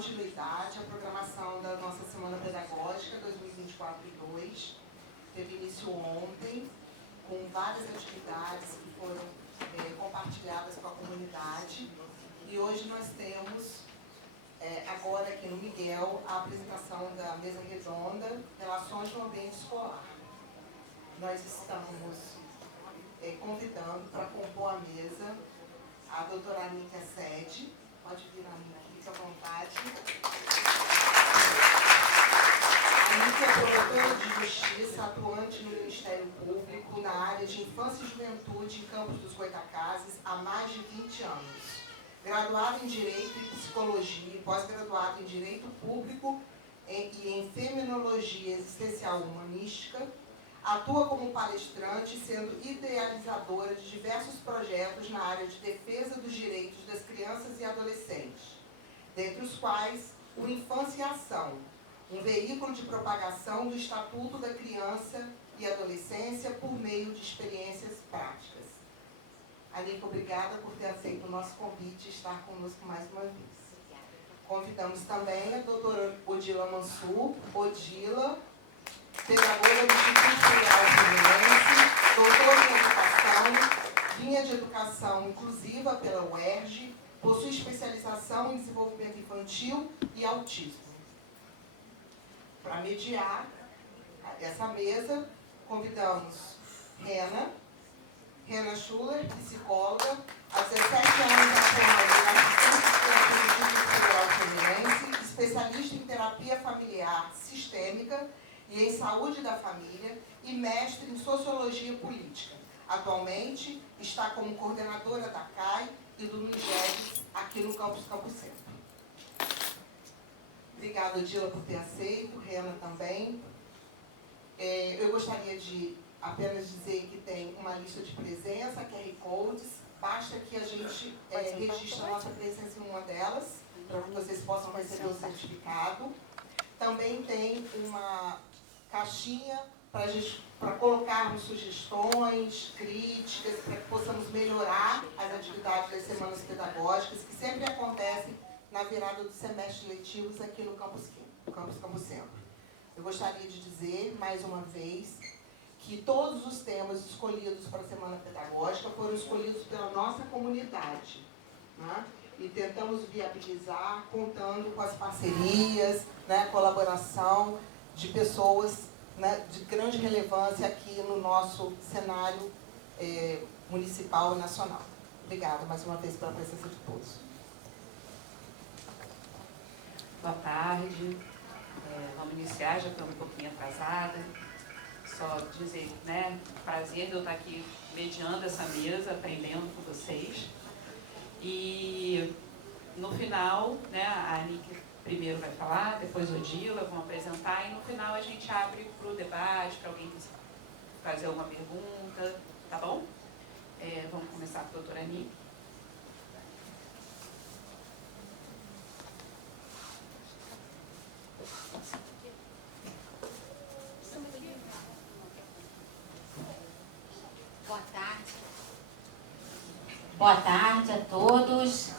continuidade à programação da nossa Semana Pedagógica 2024-2. Teve início ontem, com várias atividades que foram compartilhadas com a comunidade. E hoje nós temos, agora aqui no Miguel, a apresentação da mesa redonda Relações no Ambiente Escolar. Nós estamos convidando para compor a mesa a doutora Anícia Sede. Pode vir, Anícia, fique à vontade. A Anícia é promotora de justiça, atuante no Ministério Público na área de infância e juventude em Campos dos Goitacazes há mais de 20 anos. Graduada em Direito e Psicologia e pós-graduada em Direito Público e em Feminologia Existencial Humanística, atua como palestrante, sendo idealizadora de diversos projetos na área de defesa dos direitos das crianças e adolescentes, dentre os quais o Infância em Ação, um veículo de propagação do Estatuto da Criança e Adolescência por meio de experiências práticas. Anícia, obrigada por ter aceito o nosso convite e estar conosco mais uma vez. Convidamos também a doutora Odila Mansur, Odila, pedagoga do Instituto Federal Fluminense, doutora em Educação, linha de Educação Inclusiva pela UERJ, possui especialização em Desenvolvimento Infantil e Autismo. Para mediar essa mesa, convidamos Rena Schuller, psicóloga, há 17 anos atua no Instituto Federal Fluminense, especialista em terapia familiar sistêmica e em saúde da família e mestre em sociologia política. Atualmente está como coordenadora da CAI e do NUGEDES aqui no Campus Centro. Obrigada, Odila, por ter aceito, Rena também. Eu gostaria de apenas dizer que tem uma lista de presença, QR Codes, basta que a gente registre a nossa presença em uma delas, para que vocês possam receber o certificado. Também tem uma caixinha para colocarmos sugestões, críticas, para que possamos melhorar as atividades das semanas pedagógicas, que sempre acontecem na virada dos semestres letivos aqui no Campus Centro. Eu gostaria de dizer, mais uma vez, que todos os temas escolhidos para a Semana Pedagógica foram escolhidos pela nossa comunidade, né? E tentamos viabilizar, contando com as parcerias, né, colaboração de pessoas, né, de grande relevância aqui no nosso cenário municipal e nacional. Obrigada mais uma vez pela presença de todos. Boa tarde. Vamos iniciar, já estou um pouquinho atrasada. Só dizer, né, prazer de eu estar aqui mediando essa mesa, aprendendo com vocês. E no final, né, a Anícia primeiro vai falar, depois o Odila vão apresentar e no final a gente abre para o debate, para alguém fazer alguma pergunta, tá bom? Vamos começar com a doutora Anícia. Boa tarde a todos.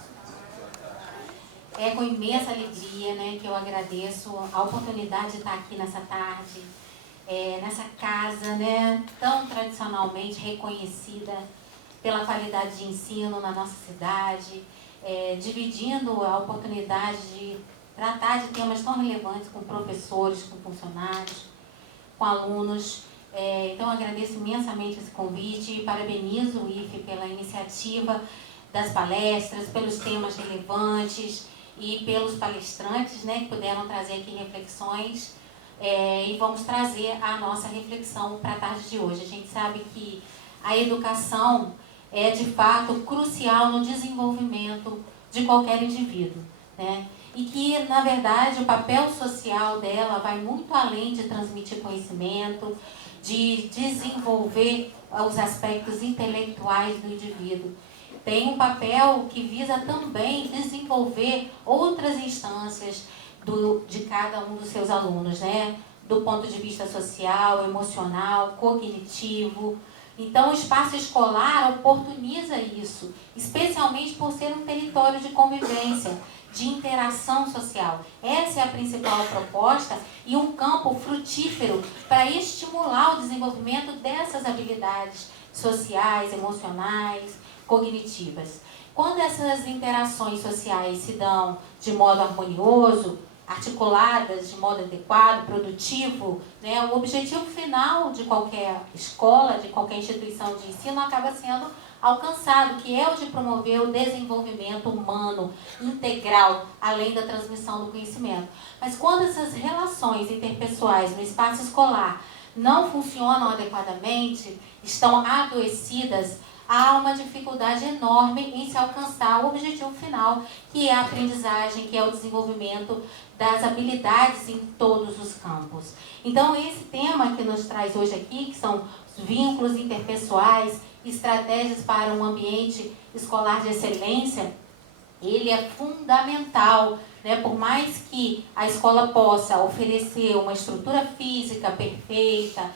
É com imensa alegria, né, que eu agradeço a oportunidade de estar aqui nessa tarde, nessa casa, né, tão tradicionalmente reconhecida pela qualidade de ensino na nossa cidade, dividindo a oportunidade de tratar de temas tão relevantes com professores, com funcionários, com alunos. Então, agradeço imensamente esse convite e parabenizo o IFE pela iniciativa das palestras, pelos temas relevantes e pelos palestrantes, né, que puderam trazer aqui reflexões. E vamos trazer a nossa reflexão para a tarde de hoje. A gente sabe que a educação é, de fato, crucial no desenvolvimento de qualquer indivíduo, né? E que, na verdade, o papel social dela vai muito além de transmitir conhecimento, de desenvolver os aspectos intelectuais do indivíduo. Tem um papel que visa também desenvolver outras instâncias de cada um dos seus alunos, né? Do ponto de vista social, emocional, cognitivo. Então, o espaço escolar oportuniza isso, especialmente por ser um território de convivência, de interação social. Essa é a principal proposta e um campo frutífero para estimular o desenvolvimento dessas habilidades sociais, emocionais, cognitivas. Quando essas interações sociais se dão de modo harmonioso, articuladas de modo adequado, produtivo, né, o objetivo final de qualquer escola, de qualquer instituição de ensino acaba sendo alcançado, que é o de promover o desenvolvimento humano integral, além da transmissão do conhecimento. Mas quando essas relações interpessoais no espaço escolar não funcionam adequadamente, estão adoecidas, há uma dificuldade enorme em se alcançar o objetivo final, que é a aprendizagem, que é o desenvolvimento das habilidades em todos os campos. Então, esse tema que nos traz hoje aqui, que são os vínculos interpessoais, estratégias para um ambiente escolar de excelência, ele é fundamental, né? Por mais que a escola possa oferecer uma estrutura física perfeita,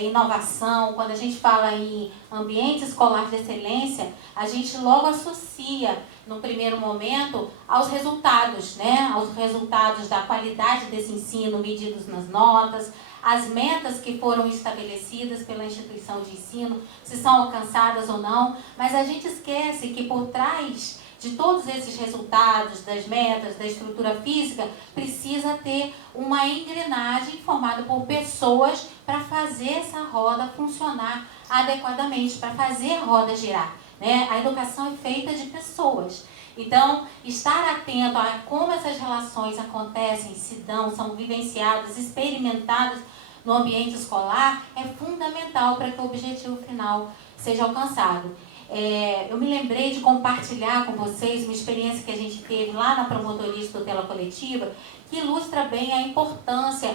inovação, quando a gente fala em ambiente escolar de excelência, a gente logo associa, no primeiro momento, aos resultados, né? Aos resultados da qualidade desse ensino medidos nas notas, as metas que foram estabelecidas pela instituição de ensino, se são alcançadas ou não, mas a gente esquece que por trás de todos esses resultados, das metas, da estrutura física, precisa ter uma engrenagem formada por pessoas para fazer essa roda funcionar adequadamente, para fazer a roda girar, né? A educação é feita de pessoas. Então, estar atento a como essas relações acontecem, se dão, são vivenciadas, experimentadas no ambiente escolar, é fundamental para que o objetivo final seja alcançado. Eu me lembrei de compartilhar com vocês uma experiência que a gente teve lá na Promotoria de Tutela Coletiva, que ilustra bem a importância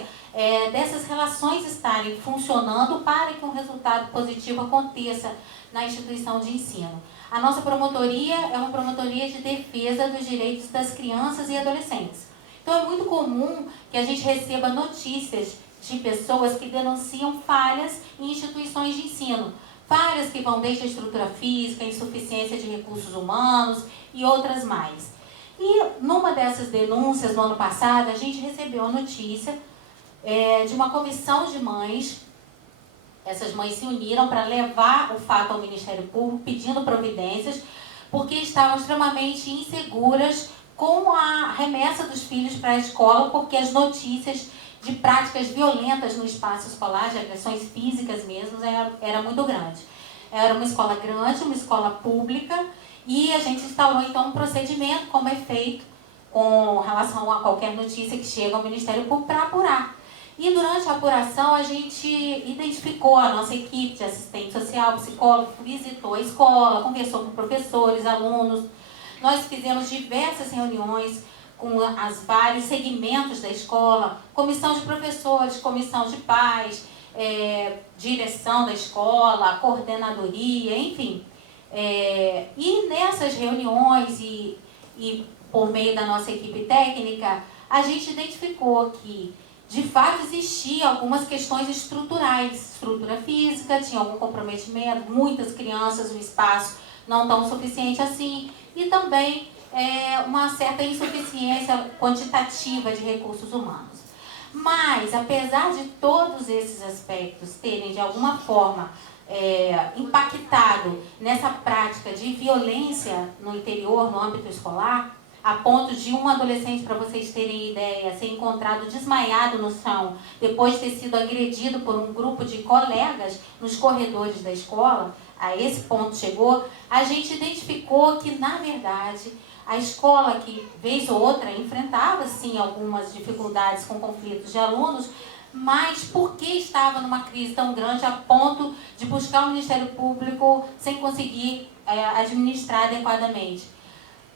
dessas relações estarem funcionando para que um resultado positivo aconteça na instituição de ensino. A nossa promotoria é uma promotoria de defesa dos direitos das crianças e adolescentes. Então é muito comum que a gente receba notícias de pessoas que denunciam falhas em instituições de ensino. Falhas que vão desde a estrutura física, insuficiência de recursos humanos e outras mais. E numa dessas denúncias, no ano passado, a gente recebeu a notícia de uma comissão de mães. Essas mães se uniram para levar o fato ao Ministério Público, pedindo providências, porque estavam extremamente inseguras com a remessa dos filhos para a escola, porque as notícias de práticas violentas no espaço escolar, de agressões físicas mesmo, era muito grande. Era uma escola grande, uma escola pública, e a gente instaurou então um procedimento, como é feito com relação a qualquer notícia que chega ao Ministério Público, para apurar. E durante a apuração a gente identificou, a nossa equipe de assistente social, psicólogo, visitou a escola, conversou com professores, alunos. Nós fizemos diversas reuniões com os vários segmentos da escola, comissão de professores, comissão de pais, direção da escola, coordenadoria, enfim. E nessas reuniões e por meio da nossa equipe técnica, a gente identificou que, de fato, existiam algumas questões estruturais, estrutura física, tinha algum comprometimento, muitas crianças, o espaço não tão suficiente assim, e também uma certa insuficiência quantitativa de recursos humanos. Mas, apesar de todos esses aspectos terem, de alguma forma, impactado nessa prática de violência no interior, no âmbito escolar, a ponto de um adolescente, para vocês terem ideia, ser encontrado desmaiado no chão, depois de ter sido agredido por um grupo de colegas nos corredores da escola, a esse ponto chegou, a gente identificou que, na verdade, a escola, que vez ou outra enfrentava, sim, algumas dificuldades com conflitos de alunos, mas por que estava numa crise tão grande a ponto de buscar o Ministério Público sem conseguir administrar adequadamente?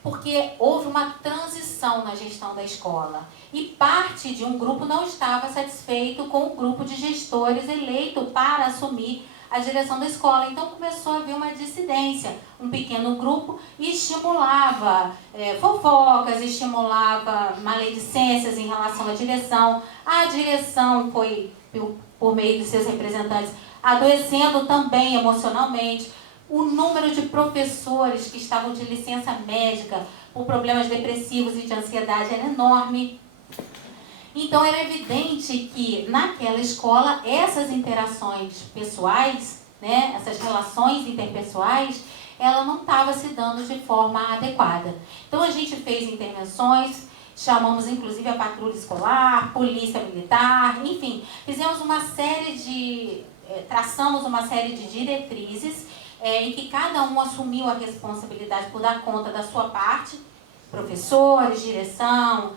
Porque houve uma transição na gestão da escola e parte de um grupo não estava satisfeito com o grupo de gestores eleito para assumir a direção da escola. Então começou a haver uma dissidência. Um pequeno grupo estimulava fofocas, estimulava maledicências em relação à direção. A direção foi, por meio dos seus representantes, adoecendo também emocionalmente. O número de professores que estavam de licença médica por problemas depressivos e de ansiedade era enorme. Então era evidente que naquela escola essas interações pessoais, né, essas relações interpessoais, ela não estava se dando de forma adequada. Então a gente fez intervenções, chamamos inclusive a patrulha escolar, polícia militar, enfim, fizemos uma série de, traçamos uma série de diretrizes em que cada um assumiu a responsabilidade por dar conta da sua parte, professores, direção,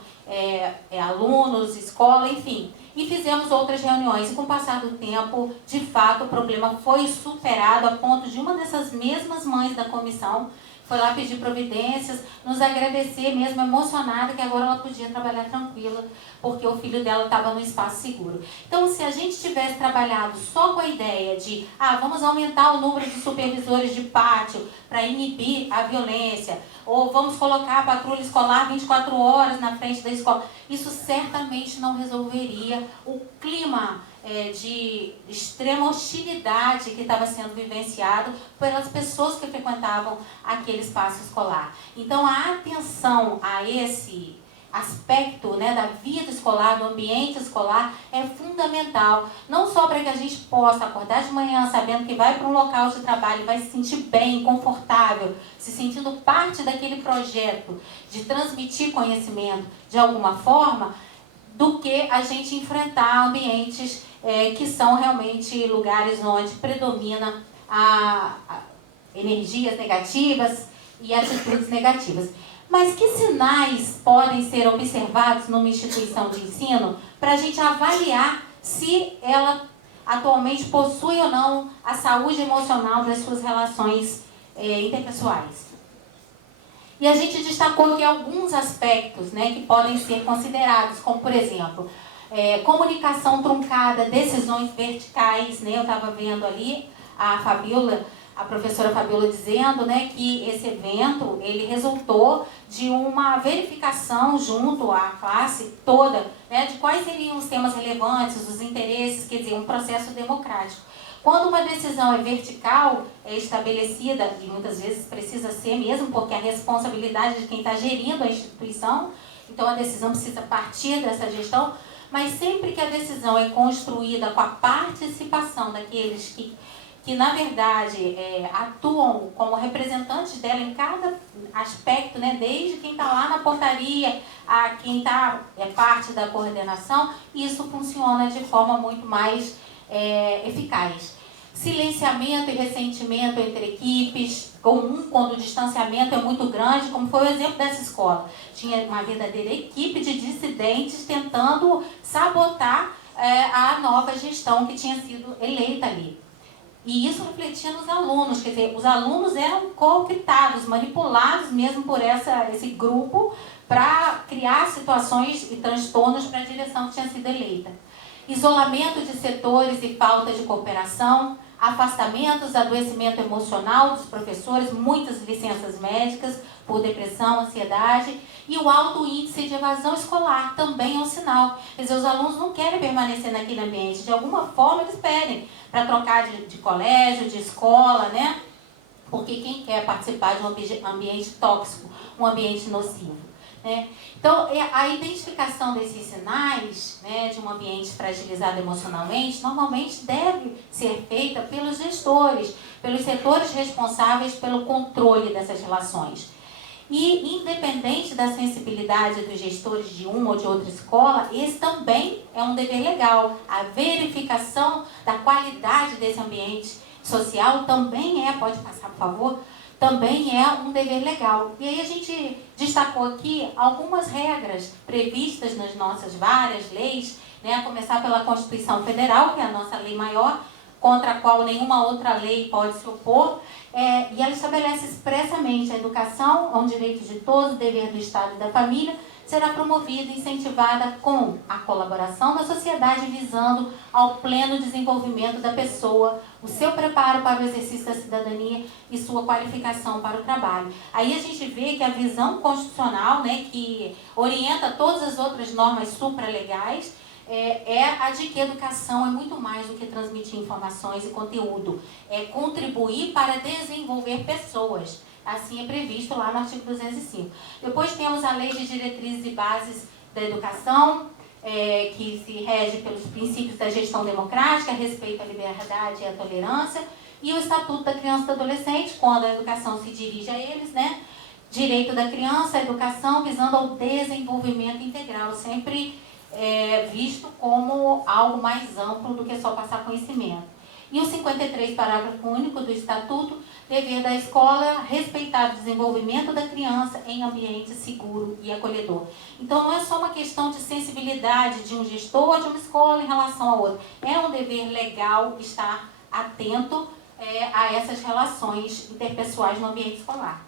alunos, escola, enfim. E fizemos outras reuniões e com o passar do tempo, de fato, o problema foi superado a ponto de uma dessas mesmas mães da comissão foi lá pedir providências, nos agradecer mesmo, emocionada, que agora ela podia trabalhar tranquila, porque o filho dela estava no espaço seguro. Então, se a gente tivesse trabalhado só com a ideia de, vamos aumentar o número de supervisores de pátio para inibir a violência, ou vamos colocar a patrulha escolar 24 horas na frente da escola, isso certamente não resolveria o clima de extrema hostilidade que estava sendo vivenciado pelas pessoas que frequentavam aquele espaço escolar. Então, a atenção a esse aspecto, né, da vida escolar, do ambiente escolar, é fundamental. Não só para que a gente possa acordar de manhã sabendo que vai para um local de trabalho e vai se sentir bem, confortável, se sentindo parte daquele projeto de transmitir conhecimento de alguma forma, do que a gente enfrentar ambientes que são realmente lugares onde predomina energias negativas e atitudes negativas. Mas que sinais podem ser observados numa instituição de ensino para a gente avaliar se ela atualmente possui ou não a saúde emocional das suas relações interpessoais? E a gente destacou aqui alguns aspectos, né, que podem ser considerados, como por exemplo, comunicação truncada, decisões verticais, né? Eu estava vendo ali a professora Fabiola dizendo, né, que esse evento ele resultou de uma verificação junto à classe toda, né, de quais seriam os temas relevantes, os interesses, quer dizer, um processo democrático. Quando uma decisão é vertical, é estabelecida, e muitas vezes precisa ser mesmo, porque a responsabilidade de quem está gerindo a instituição, então a decisão precisa partir dessa gestão, mas sempre que a decisão é construída com a participação daqueles que na verdade atuam como representantes dela em cada aspecto, né, desde quem está lá na portaria a quem é parte da coordenação, isso funciona de forma muito mais eficaz. Silenciamento e ressentimento entre equipes, comum quando o distanciamento é muito grande, como foi o exemplo dessa escola. Tinha uma verdadeira equipe de dissidentes tentando sabotar a nova gestão que tinha sido eleita ali. E isso refletia nos alunos, quer dizer, os alunos eram cooptados, manipulados mesmo por esse grupo para criar situações e transtornos para a direção que tinha sido eleita. Isolamento de setores e falta de cooperação, afastamentos, adoecimento emocional dos professores, muitas licenças médicas por depressão, ansiedade, e o alto índice de evasão escolar também é um sinal. Quer dizer, os alunos não querem permanecer naquele ambiente, de alguma forma eles pedem para trocar de colégio, de escola, né? Porque quem quer participar de um ambiente tóxico, um ambiente nocivo, né? Então, a identificação desses sinais, né, de um ambiente fragilizado emocionalmente, normalmente deve ser feita pelos gestores, pelos setores responsáveis pelo controle dessas relações. E, independente da sensibilidade dos gestores de uma ou de outra escola, esse também é um dever legal. A verificação da qualidade desse ambiente social também pode passar, por favor, também é um dever legal. E aí a gente destacou aqui algumas regras previstas nas nossas várias leis, né, a começar pela Constituição Federal, que é a nossa lei maior, contra a qual nenhuma outra lei pode se opor, e ela estabelece expressamente a educação, é um direito de todos, dever do Estado e da família, será promovida e incentivada com a colaboração da sociedade visando ao pleno desenvolvimento da pessoa, o seu preparo para o exercício da cidadania e sua qualificação para o trabalho. Aí a gente vê que a visão constitucional, né, que orienta todas as outras normas supralegais, a de que a educação é muito mais do que transmitir informações e conteúdo. É contribuir para desenvolver pessoas. Assim é previsto lá no artigo 205. Depois temos a Lei de Diretrizes e Bases da Educação, que se rege pelos princípios da gestão democrática, respeito à liberdade e à tolerância, e o Estatuto da Criança e do Adolescente, quando a educação se dirige a eles, né? Direito da criança, a educação visando ao desenvolvimento integral, sempre visto como algo mais amplo do que só passar conhecimento. E o 53, parágrafo único do Estatuto, dever da escola respeitar o desenvolvimento da criança em ambiente seguro e acolhedor. Então, não é só uma questão de sensibilidade de um gestor de uma escola em relação a outra. É um dever legal estar atento a essas relações interpessoais no ambiente escolar.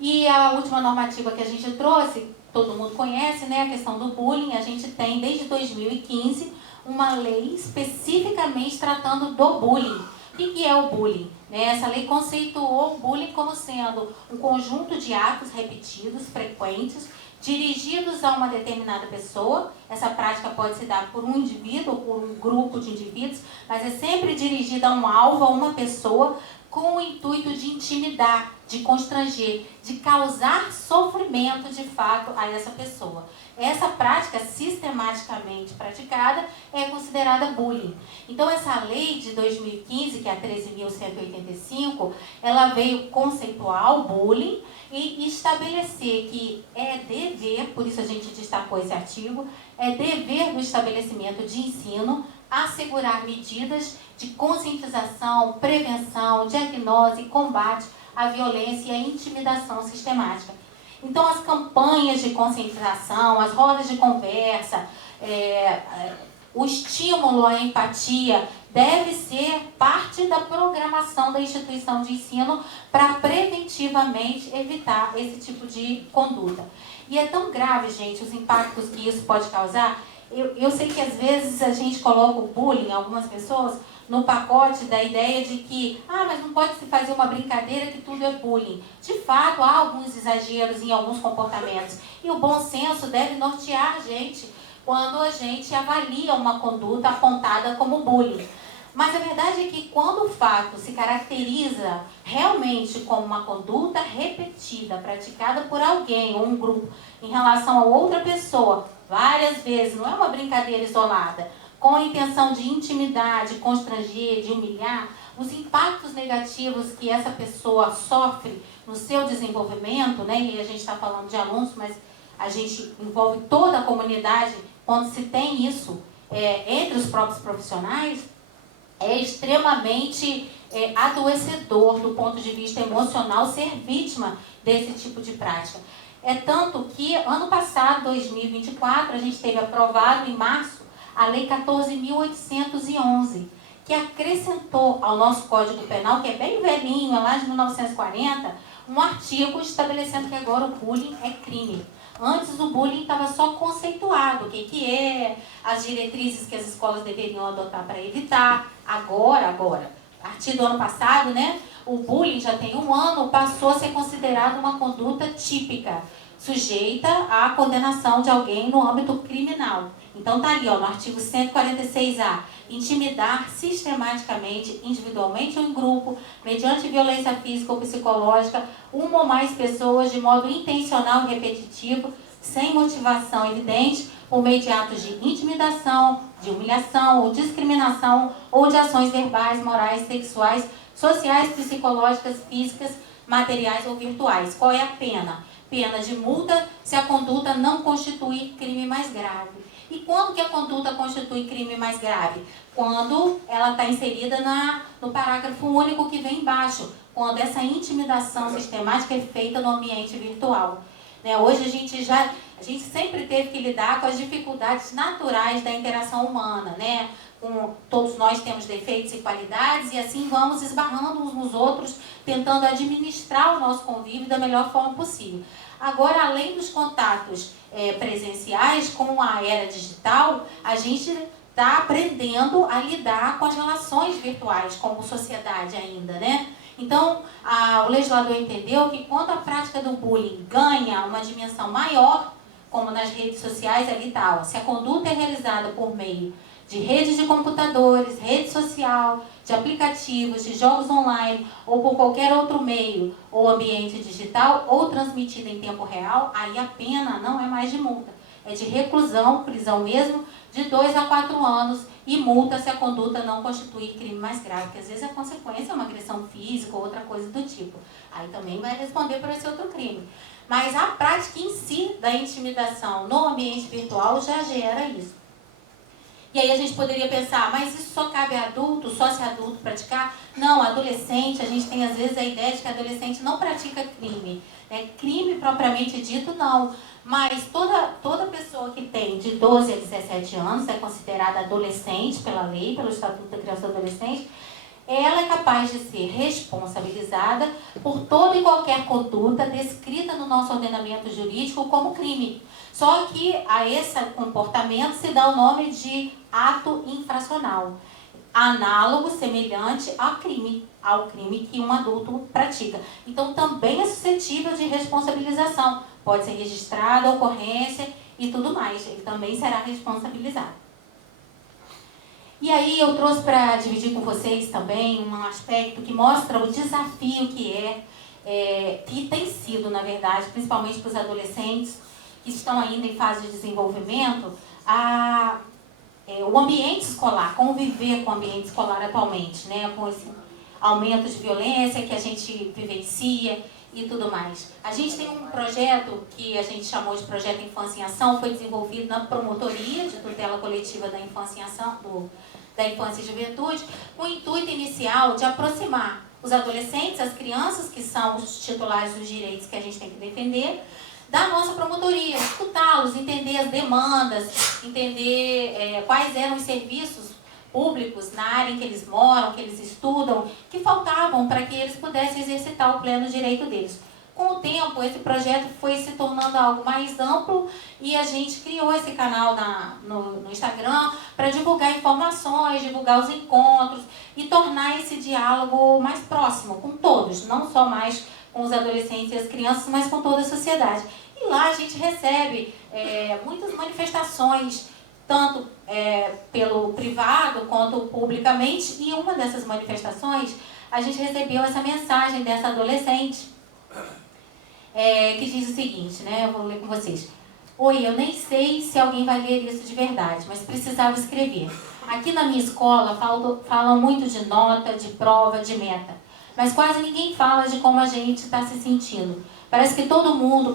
E a última normativa que a gente trouxe, todo mundo conhece, né, a questão do bullying. A gente tem, desde 2015, uma lei especificamente tratando do bullying. O que é o bullying? Essa lei conceituou o bullying como sendo um conjunto de atos repetidos, frequentes, dirigidos a uma determinada pessoa. Essa prática pode se dar por um indivíduo ou por um grupo de indivíduos, mas é sempre dirigida a um alvo, a uma pessoa, com o intuito de intimidar, de constranger, de causar sofrimento de fato a essa pessoa. Essa prática sistematicamente praticada é considerada bullying. Então, essa lei de 2015, que é a 13.185, ela veio conceituar o bullying e estabelecer que é dever, por isso a gente destacou esse artigo, é dever do estabelecimento de ensino assegurar medidas de conscientização, prevenção, diagnose e combate à violência e à intimidação sistemática. Então, as campanhas de conscientização, as rodas de conversa, o estímulo à empatia deve ser parte da programação da instituição de ensino para preventivamente evitar esse tipo de conduta. E é tão grave, gente, os impactos que isso pode causar. Eu sei que às vezes a gente coloca o bullying, algumas pessoas, no pacote da ideia de que, mas não pode se fazer uma brincadeira que tudo é bullying. De fato, há alguns exageros em alguns comportamentos. E o bom senso deve nortear a gente quando a gente avalia uma conduta apontada como bullying. Mas a verdade é que quando o fato se caracteriza realmente como uma conduta repetida, praticada por alguém ou um grupo em relação a outra pessoa, várias vezes, não é uma brincadeira isolada, com a intenção de intimidar, de constranger, de humilhar, os impactos negativos que essa pessoa sofre no seu desenvolvimento, né? E a gente está falando de alunos, mas a gente envolve toda a comunidade, quando se tem isso entre os próprios profissionais, é extremamente adoecedor do ponto de vista emocional ser vítima desse tipo de prática. É tanto que, ano passado, 2024, a gente teve aprovado em março a Lei 14.811, que acrescentou ao nosso Código Penal, que é bem velhinho, é lá de 1940, um artigo estabelecendo que agora o bullying é crime. Antes o bullying estava só conceituado, o que é, as diretrizes que as escolas deveriam adotar para evitar. Agora, a partir do ano passado, né, o bullying já tem 1 ano, passou a ser considerado uma conduta típica, sujeita à condenação de alguém no âmbito criminal. Então está ali, no artigo 146A, intimidar sistematicamente, individualmente ou em grupo, mediante violência física ou psicológica, uma ou mais pessoas de modo intencional e repetitivo, sem motivação evidente, por meio de atos de intimidação, de humilhação ou discriminação, ou de ações verbais, morais, sexuais, sociais, psicológicas, físicas, materiais ou virtuais. Qual é a pena? Pena de multa se a conduta não constituir crime mais grave. E quando que a conduta constitui crime mais grave? Quando ela está inserida no parágrafo único que vem embaixo, quando essa intimidação sistemática é feita no ambiente virtual. Hoje a gente sempre teve que lidar com as dificuldades naturais da interação humana, né? Todos nós temos defeitos e qualidades e assim vamos esbarrando uns nos outros, tentando administrar o nosso convívio da melhor forma possível. Agora, além dos contatos presenciais, com a era digital, a gente está aprendendo a lidar com as relações virtuais como sociedade ainda, né? Então, o legislador entendeu que quando a prática do bullying ganha uma dimensão maior, como nas redes sociais, ali tal, se a conduta é realizada por meio de rede de computadores, rede social, de aplicativos, de jogos online ou por qualquer outro meio ou ambiente digital ou transmitida em tempo real, aí a pena não é mais de multa, é de reclusão, prisão mesmo, de 2 a 4 anos e multa se a conduta não constituir crime mais grave, porque às vezes a consequência é uma agressão física ou outra coisa do tipo. Aí também vai responder por esse outro crime. Mas a prática em si da intimidação no ambiente virtual já gera isso. E aí a gente poderia pensar, mas isso só cabe a adulto, só se adulto praticar? Não, adolescente, a gente tem às vezes a ideia de que adolescente não pratica crime. Crime propriamente dito, não. Mas toda pessoa que tem de 12 a 17 anos é considerada adolescente pela lei, pelo Estatuto da Criança e do Adolescente. Ela é capaz de ser responsabilizada por toda e qualquer conduta descrita no nosso ordenamento jurídico como crime. Só que a esse comportamento se dá o nome de ato infracional, análogo, semelhante ao crime que um adulto pratica. Então também é suscetível de responsabilização. Pode ser registrada a ocorrência e tudo mais. Ele também será responsabilizado. E aí eu trouxe para dividir com vocês também um aspecto que mostra o desafio que tem sido, na verdade, principalmente para os adolescentes que estão ainda em fase de desenvolvimento, o ambiente escolar, conviver com o ambiente escolar atualmente, né, com esse aumento de violência que a gente vivencia e tudo mais. A gente tem um projeto que a gente chamou de Projeto Infância em Ação, foi desenvolvido na Promotoria de Tutela Coletiva da Infância em Ação, da Infância e Juventude, com o intuito inicial de aproximar os adolescentes, as crianças, que são os titulares dos direitos que a gente tem que defender, da nossa promotoria, escutá-los, entender as demandas, entender quais eram os serviços públicos na área em que eles moram, que eles estudam, que faltavam para que eles pudessem exercitar o pleno direito deles. Com o tempo, esse projeto foi se tornando algo mais amplo e a gente criou esse canal no Instagram para divulgar informações, divulgar os encontros e tornar esse diálogo mais próximo com todos, não só mais com os adolescentes e as crianças, mas com toda a sociedade. E lá a gente recebe muitas manifestações, tanto pelo privado quanto publicamente, e uma dessas manifestações a gente recebeu essa mensagem dessa adolescente que diz o seguinte, né? Eu vou ler com vocês. Oi, eu nem sei se alguém vai ler isso de verdade, mas precisava escrever. Aqui na minha escola falam muito de nota, de prova, de meta, mas quase ninguém fala de como a gente está se sentindo. Parece que todo mundo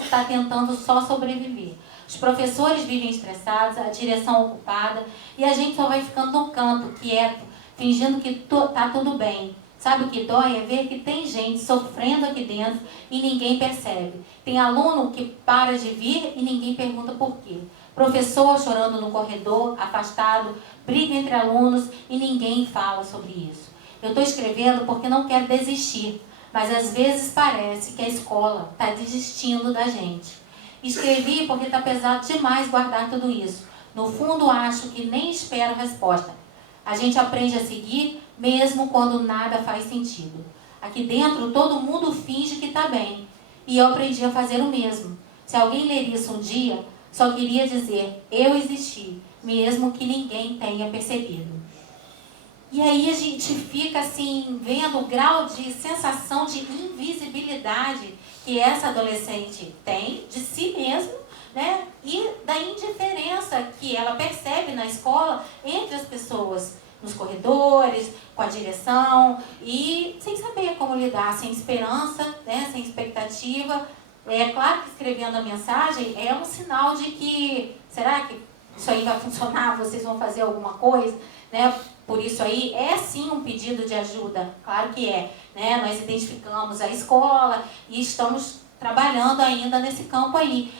está tentando só sobreviver. Os professores vivem estressados, a direção ocupada, e a gente só vai ficando no canto, quieto, fingindo que tá tudo bem. Sabe o que dói? É ver que tem gente sofrendo aqui dentro e ninguém percebe. Tem aluno que para de vir e ninguém pergunta por quê. Professor chorando no corredor, afastado, briga entre alunos e ninguém fala sobre isso. Eu estou escrevendo porque não quero desistir, mas às vezes parece que a escola está desistindo da gente. Escrevi porque está pesado demais guardar tudo isso. No fundo, acho que nem espero resposta. A gente aprende a seguir mesmo quando nada faz sentido. Aqui dentro, todo mundo finge que está bem. E eu aprendi a fazer o mesmo. Se alguém ler isso um dia, só queria dizer, eu existi, mesmo que ninguém tenha percebido. E aí a gente fica assim, vendo o grau de sensação de invisibilidade que essa adolescente tem de si mesma, né? E da indiferença que ela percebe na escola entre as pessoas, nos corredores, com a direção, e sem saber como lidar, sem esperança, né? Sem expectativa. É claro que escrevendo a mensagem é um sinal de que, será que isso aí vai funcionar? Vocês vão fazer alguma coisa? Né? Por isso aí é sim um pedido de ajuda, claro que é, né? Nós identificamos a escola e estamos trabalhando ainda nesse campo aí,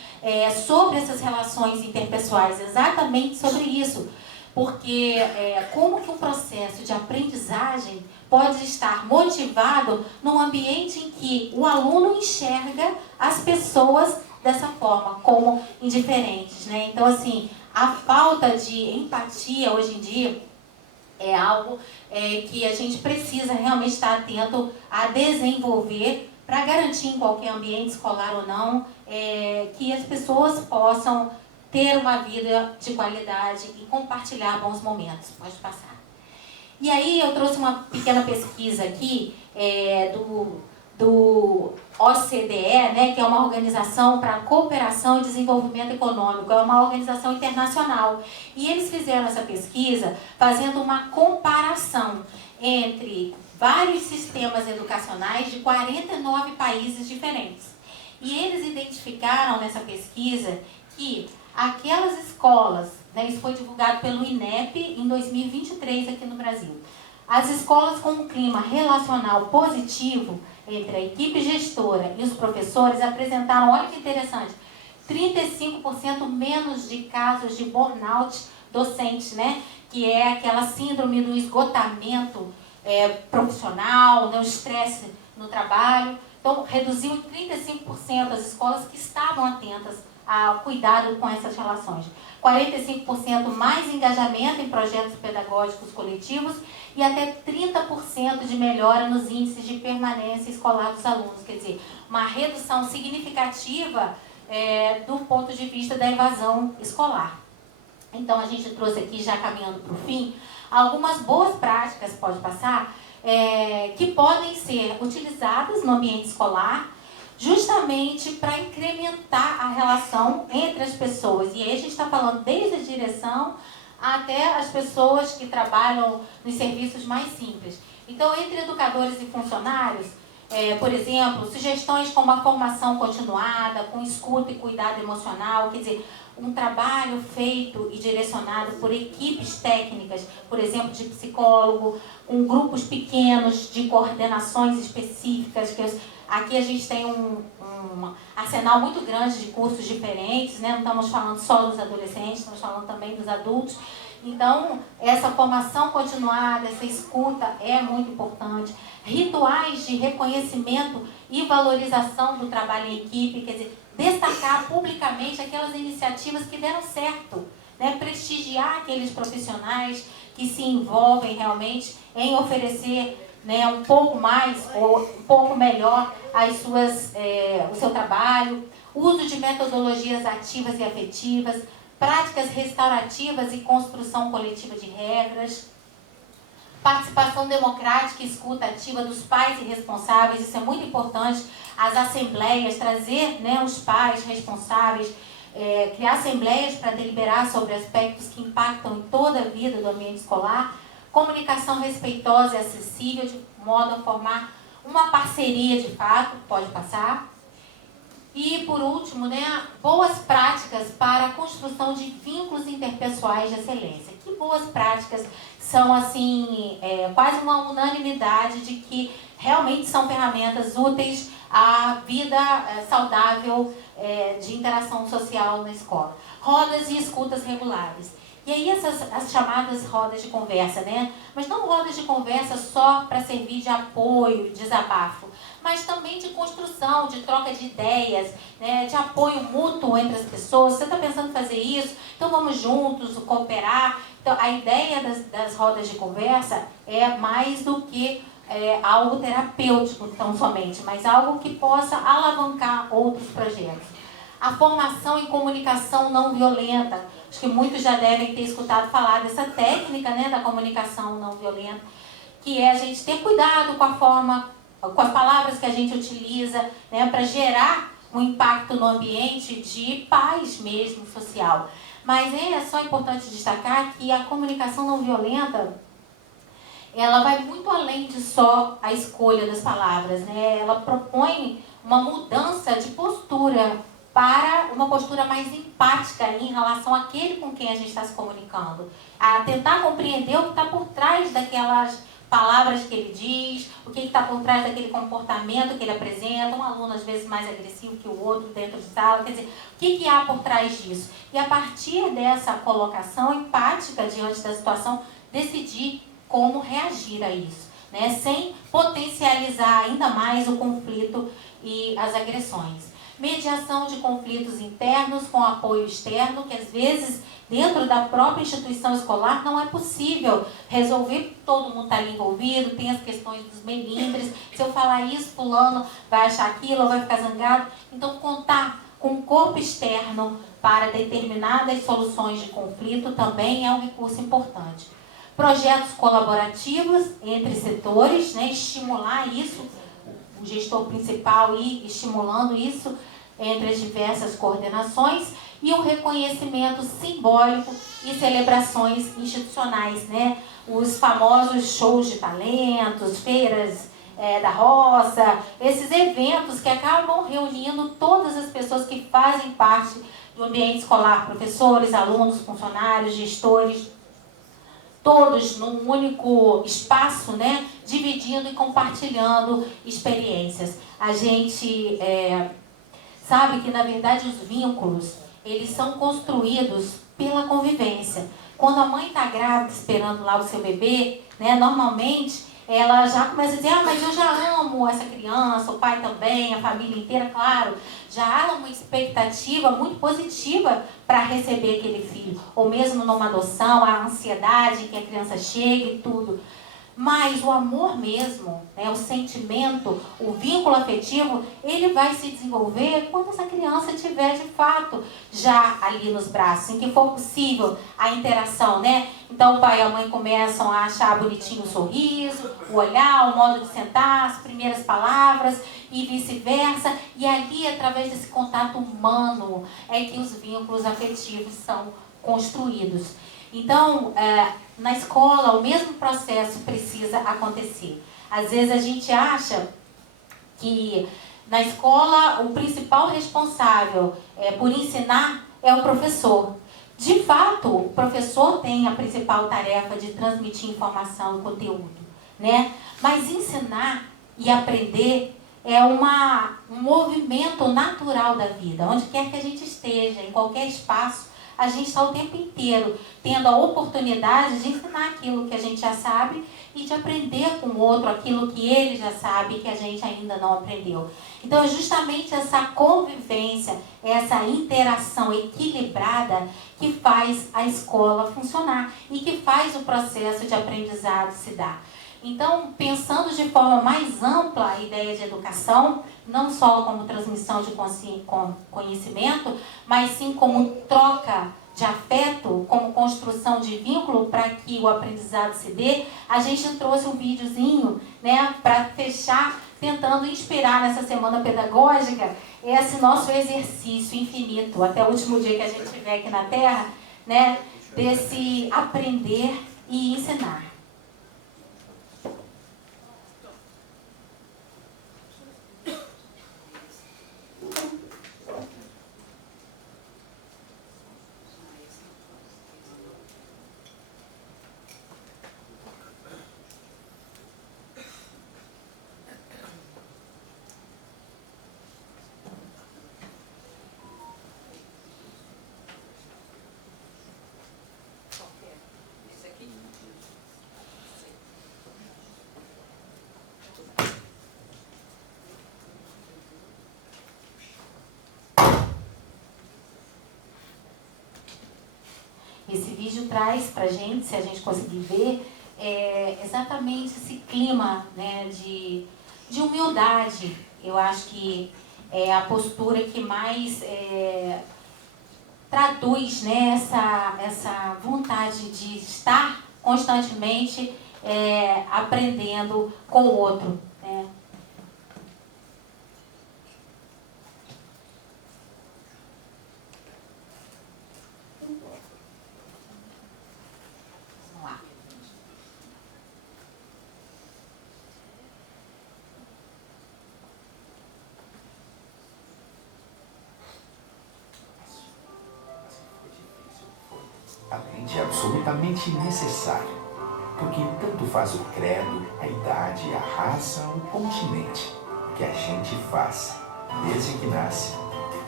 sobre essas relações interpessoais, exatamente sobre isso, porque como que um processo de aprendizagem pode estar motivado num ambiente em que o aluno enxerga as pessoas dessa forma, como indiferentes, né? Então, assim, a falta de empatia hoje em dia é algo que a gente precisa realmente estar atento a desenvolver para garantir em qualquer ambiente escolar ou não, que as pessoas possam ter uma vida de qualidade e compartilhar bons momentos. Pode passar. E aí eu trouxe uma pequena pesquisa aqui do OCDE, né, que é uma organização para cooperação e desenvolvimento econômico, é uma organização internacional. E eles fizeram essa pesquisa fazendo uma comparação entre vários sistemas educacionais de 49 países diferentes. E eles identificaram nessa pesquisa que aquelas escolas, né, isso foi divulgado pelo INEP em 2023 aqui no Brasil, as escolas com um clima relacional positivo entre a equipe gestora e os professores apresentaram, olha que interessante, 35% menos de casos de burnout docente, né, que é aquela síndrome do esgotamento profissional, né, o estresse no trabalho. Então, reduziu em 35% as escolas que estavam atentas ao cuidado com essas relações. 45% mais engajamento em projetos pedagógicos coletivos e até 30% de melhora nos índices de permanência escolar dos alunos. Quer dizer, uma redução significativa do ponto de vista da evasão escolar. Então, a gente trouxe aqui, já caminhando para o fim, algumas boas práticas, pode passar, que podem ser utilizadas no ambiente escolar, justamente para incrementar a relação entre as pessoas. E aí a gente está falando desde a direção até as pessoas que trabalham nos serviços mais simples. Então, entre educadores e funcionários, por exemplo, sugestões como a formação continuada, com escuta e cuidado emocional, quer dizer, um trabalho feito e direcionado por equipes técnicas, por exemplo, de psicólogo, com grupos pequenos de coordenações específicas. Aqui a gente tem um arsenal muito grande de cursos diferentes, né? Não estamos falando só dos adolescentes, estamos falando também dos adultos. Então, essa formação continuada, essa escuta é muito importante. Rituais de reconhecimento e valorização do trabalho em equipe, quer dizer, destacar publicamente aquelas iniciativas que deram certo, né? Prestigiar aqueles profissionais que se envolvem realmente em oferecer, né, um pouco mais ou um pouco melhor o seu trabalho, uso de metodologias ativas e afetivas, práticas restaurativas e construção coletiva de regras, participação democrática e escuta ativa dos pais e responsáveis, isso é muito importante, as assembleias, trazer, né, os pais responsáveis, criar assembleias para deliberar sobre aspectos que impactam em toda a vida do ambiente escolar, comunicação respeitosa e acessível, de modo a formar uma parceria de fato, pode passar. E, por último, né, boas práticas para a construção de vínculos interpessoais de excelência. Que boas práticas são, assim, quase uma unanimidade de que realmente são ferramentas úteis à vida saudável de interação social na escola. Rodas e escutas regulares. E aí as chamadas rodas de conversa, né? Mas não rodas de conversa só para servir de apoio, desabafo, mas também de construção, de troca de ideias, né? De apoio mútuo entre as pessoas. Você está pensando em fazer isso? Então vamos juntos, cooperar. Então a ideia das rodas de conversa é mais do que algo terapêutico tão somente, mas algo que possa alavancar outros projetos. A formação em comunicação não violenta. Acho que muitos já devem ter escutado falar dessa técnica, né, da comunicação não violenta, que é a gente ter cuidado com a forma, com as palavras que a gente utiliza, né, para gerar um impacto no ambiente de paz mesmo, social. Mas é só importante destacar que a comunicação não violenta, ela vai muito além de só a escolha das palavras, né? Ela propõe uma mudança de postura para uma postura mais empática em relação àquele com quem a gente está se comunicando. A tentar compreender o que está por trás daquelas palavras que ele diz, o que está por trás daquele comportamento que ele apresenta, um aluno às vezes mais agressivo que o outro dentro de sala, quer dizer, o que há por trás disso? E a partir dessa colocação empática diante da situação, decidir como reagir a isso, né? Sem potencializar ainda mais o conflito e as agressões. Mediação de conflitos internos com apoio externo, que às vezes dentro da própria instituição escolar não é possível resolver, todo mundo está ali envolvido, tem as questões dos melindres, se eu falar isso, fulano vai achar aquilo, ou vai ficar zangado. Então contar com corpo externo para determinadas soluções de conflito também é um recurso importante. Projetos colaborativos entre setores, né, estimular isso, o gestor principal ir estimulando isso entre as diversas coordenações, e o reconhecimento simbólico e celebrações institucionais, né? Os famosos shows de talentos, feiras da roça, esses eventos que acabam reunindo todas as pessoas que fazem parte do ambiente escolar, professores, alunos, funcionários, gestores, todos num único espaço, né? Dividindo e compartilhando experiências. A gente sabe que, na verdade, os vínculos, eles são construídos pela convivência. Quando a mãe está grávida, esperando lá o seu bebê, né, normalmente, ela já começa a dizer, mas eu já amo essa criança, o pai também, a família inteira, claro. Já há uma expectativa muito positiva para receber aquele filho. Ou mesmo numa adoção, a ansiedade que a criança chegue e tudo. Mas o amor mesmo, né, o sentimento, o vínculo afetivo, ele vai se desenvolver quando essa criança estiver de fato já ali nos braços, em que for possível a interação, né? Então o pai e a mãe começam a achar bonitinho o sorriso, o olhar, o modo de sentar, as primeiras palavras e vice-versa. E ali, através desse contato humano, é que os vínculos afetivos são construídos. Então, na escola, o mesmo processo precisa acontecer. Às vezes a gente acha que na escola o principal responsável por ensinar é o professor. De fato, o professor tem a principal tarefa de transmitir informação e conteúdo, né? Mas ensinar e aprender é um movimento natural da vida. Onde quer que a gente esteja, em qualquer espaço, a gente está o tempo inteiro tendo a oportunidade de ensinar aquilo que a gente já sabe e de aprender com o outro aquilo que ele já sabe e que a gente ainda não aprendeu. Então, é justamente essa convivência, essa interação equilibrada que faz a escola funcionar e que faz o processo de aprendizado se dar. Então, pensando de forma mais ampla a ideia de educação, não só como transmissão de conhecimento, mas sim como troca de afeto, como construção de vínculo para que o aprendizado se dê, a gente trouxe um videozinho, né, para fechar, tentando inspirar nessa semana pedagógica esse nosso exercício infinito, até o último dia que a gente estiver aqui na Terra, né, desse aprender e ensinar. Esse vídeo traz para a gente, se a gente conseguir ver, exatamente esse clima, né, de humildade. Eu acho que é a postura que mais traduz, né, essa vontade de estar constantemente aprendendo com o outro. Né? É absolutamente necessário, porque tanto faz o credo, a idade, a raça, o continente. O que a gente faz, desde que nasce,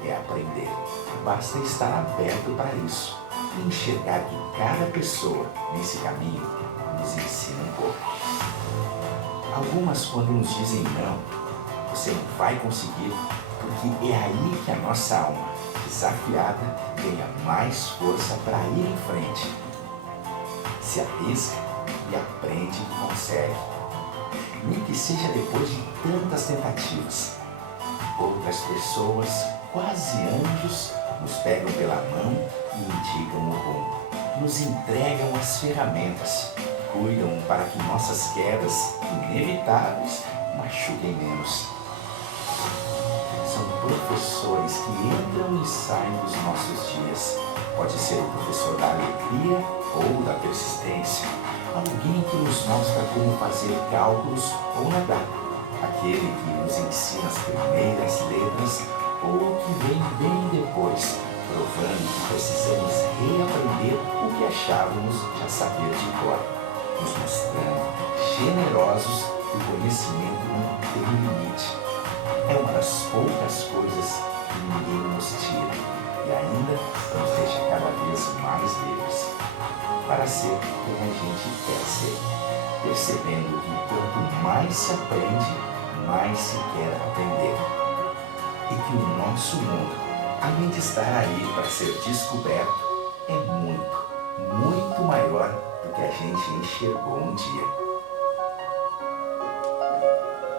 é aprender. Basta estar aberto para isso e enxergar que cada pessoa nesse caminho nos ensina um pouco. Algumas, quando nos dizem não, você não vai conseguir, porque é aí que a nossa alma, desafiada, ganha mais força para ir em frente. Se arrisca e aprende que consegue. Nem que seja depois de tantas tentativas. Outras pessoas quase anjos, nos pegam pela mão e indicam o rumo. Nos entregam as ferramentas, cuidam para que nossas quedas inevitáveis machuquem menos. São professores que entram e saem dos nossos dias. Pode ser o professor da alegria ou da persistência. Alguém que nos mostra como fazer cálculos ou nadar. Aquele que nos ensina as primeiras letras ou que vem bem depois, provando que precisamos reaprender o que achávamos já saber de cor, nos mostrando generosos que o conhecimento não tem limite. É uma das poucas coisas que ninguém nos tira e ainda nos deixa cada vez mais livres para ser quem a gente quer ser, percebendo que quanto mais se aprende, mais se quer aprender. E que o nosso mundo, além de estar aí para ser descoberto, é muito, muito maior do que a gente enxergou um dia.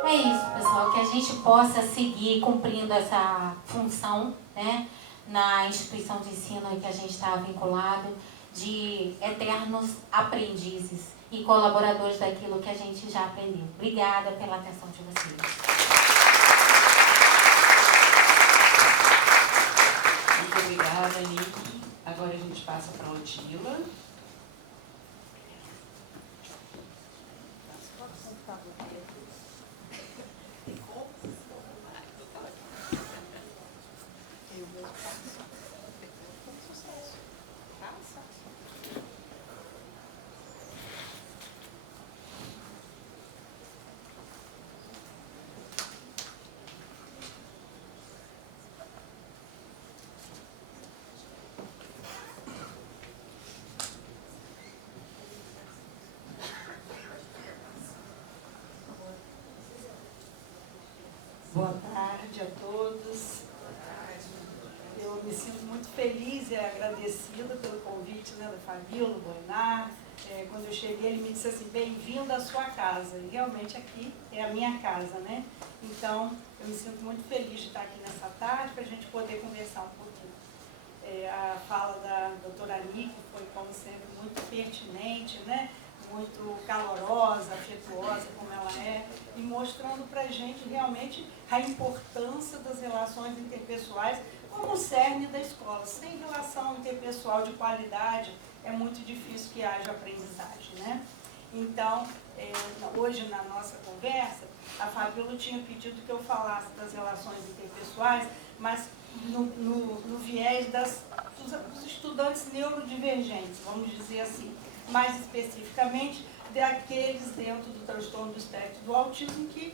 É isso, pessoal, que a gente possa seguir cumprindo essa função, né, na instituição de ensino em que a gente está vinculado, de eternos aprendizes e colaboradores daquilo que a gente já aprendeu. Obrigada pela atenção de vocês. Muito obrigada, Nick. Agora a gente passa para a Odila. Boa tarde a todos. Eu me sinto muito feliz e agradecida pelo convite, né, da Fabíola, do Boinar. Quando eu cheguei, ele me disse assim, bem-vindo à sua casa. E realmente aqui é a minha casa, né? Então, eu me sinto muito feliz de estar aqui nessa tarde para a gente poder conversar um pouquinho. A fala da doutora Nick foi, como sempre, muito pertinente, né? Muito calorosa, afetuosa, como ela é, e mostrando para a gente realmente a importância das relações interpessoais como o cerne da escola. Sem relação interpessoal de qualidade, é muito difícil que haja aprendizagem, né? Então, hoje na nossa conversa, a Fabíola tinha pedido que eu falasse das relações interpessoais, mas no viés dos estudantes neurodivergentes, vamos dizer assim. Mais especificamente, daqueles dentro do transtorno do espectro do autismo que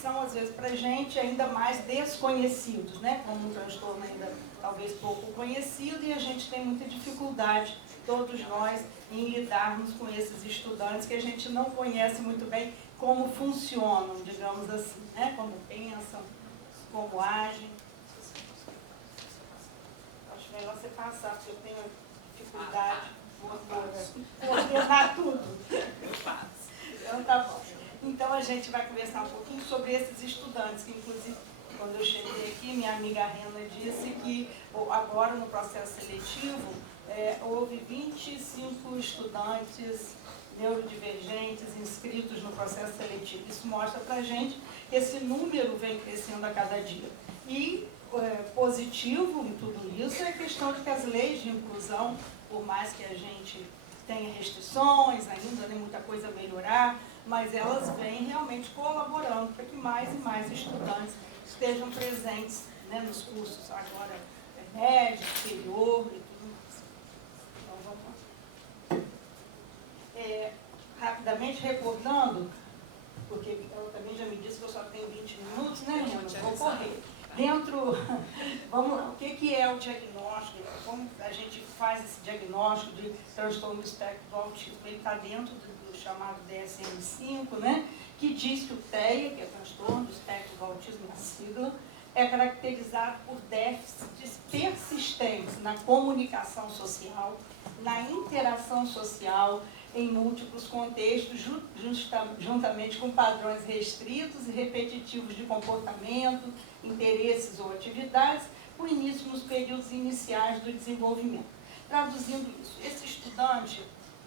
são, às vezes, para a gente ainda mais desconhecidos, né? Como um transtorno ainda talvez pouco conhecido, e a gente tem muita dificuldade, todos nós, em lidarmos com esses estudantes que a gente não conhece muito bem como funcionam, digamos assim, né? Como pensam, como agem. Acho melhor você passar, porque eu tenho dificuldade. Vou ordenar tudo. Eu faço. Então, tá bom. Então, a gente vai conversar um pouquinho sobre esses estudantes, que, inclusive, quando eu cheguei aqui, minha amiga Rena disse que agora, no processo seletivo, houve 25 estudantes neurodivergentes inscritos no processo seletivo. Isso mostra para a gente que esse número vem crescendo a cada dia. E positivo em tudo isso é a questão de que as leis de inclusão, por mais que a gente tenha restrições ainda, né, muita coisa a melhorar, mas elas vêm realmente colaborando para que mais e mais estudantes estejam presentes, né, nos cursos agora médio, superior e tudo mais. Então vamos lá. Rapidamente recordando, porque ela também já me disse que eu só tenho 20 minutos, né, Rena? Vou correr. Vamos lá, o que é o diagnóstico, como a gente faz esse diagnóstico de transtorno do espectro do autismo? Ele está dentro do chamado DSM-5, né, que diz que o TEA, que é o transtorno do espectro do autismo, a sigla, é caracterizado por déficits persistentes na comunicação social, na interação social, em múltiplos contextos, juntamente com padrões restritos e repetitivos de comportamento, interesses ou atividades, o início nos períodos iniciais do desenvolvimento. Traduzindo isso, esse estudante,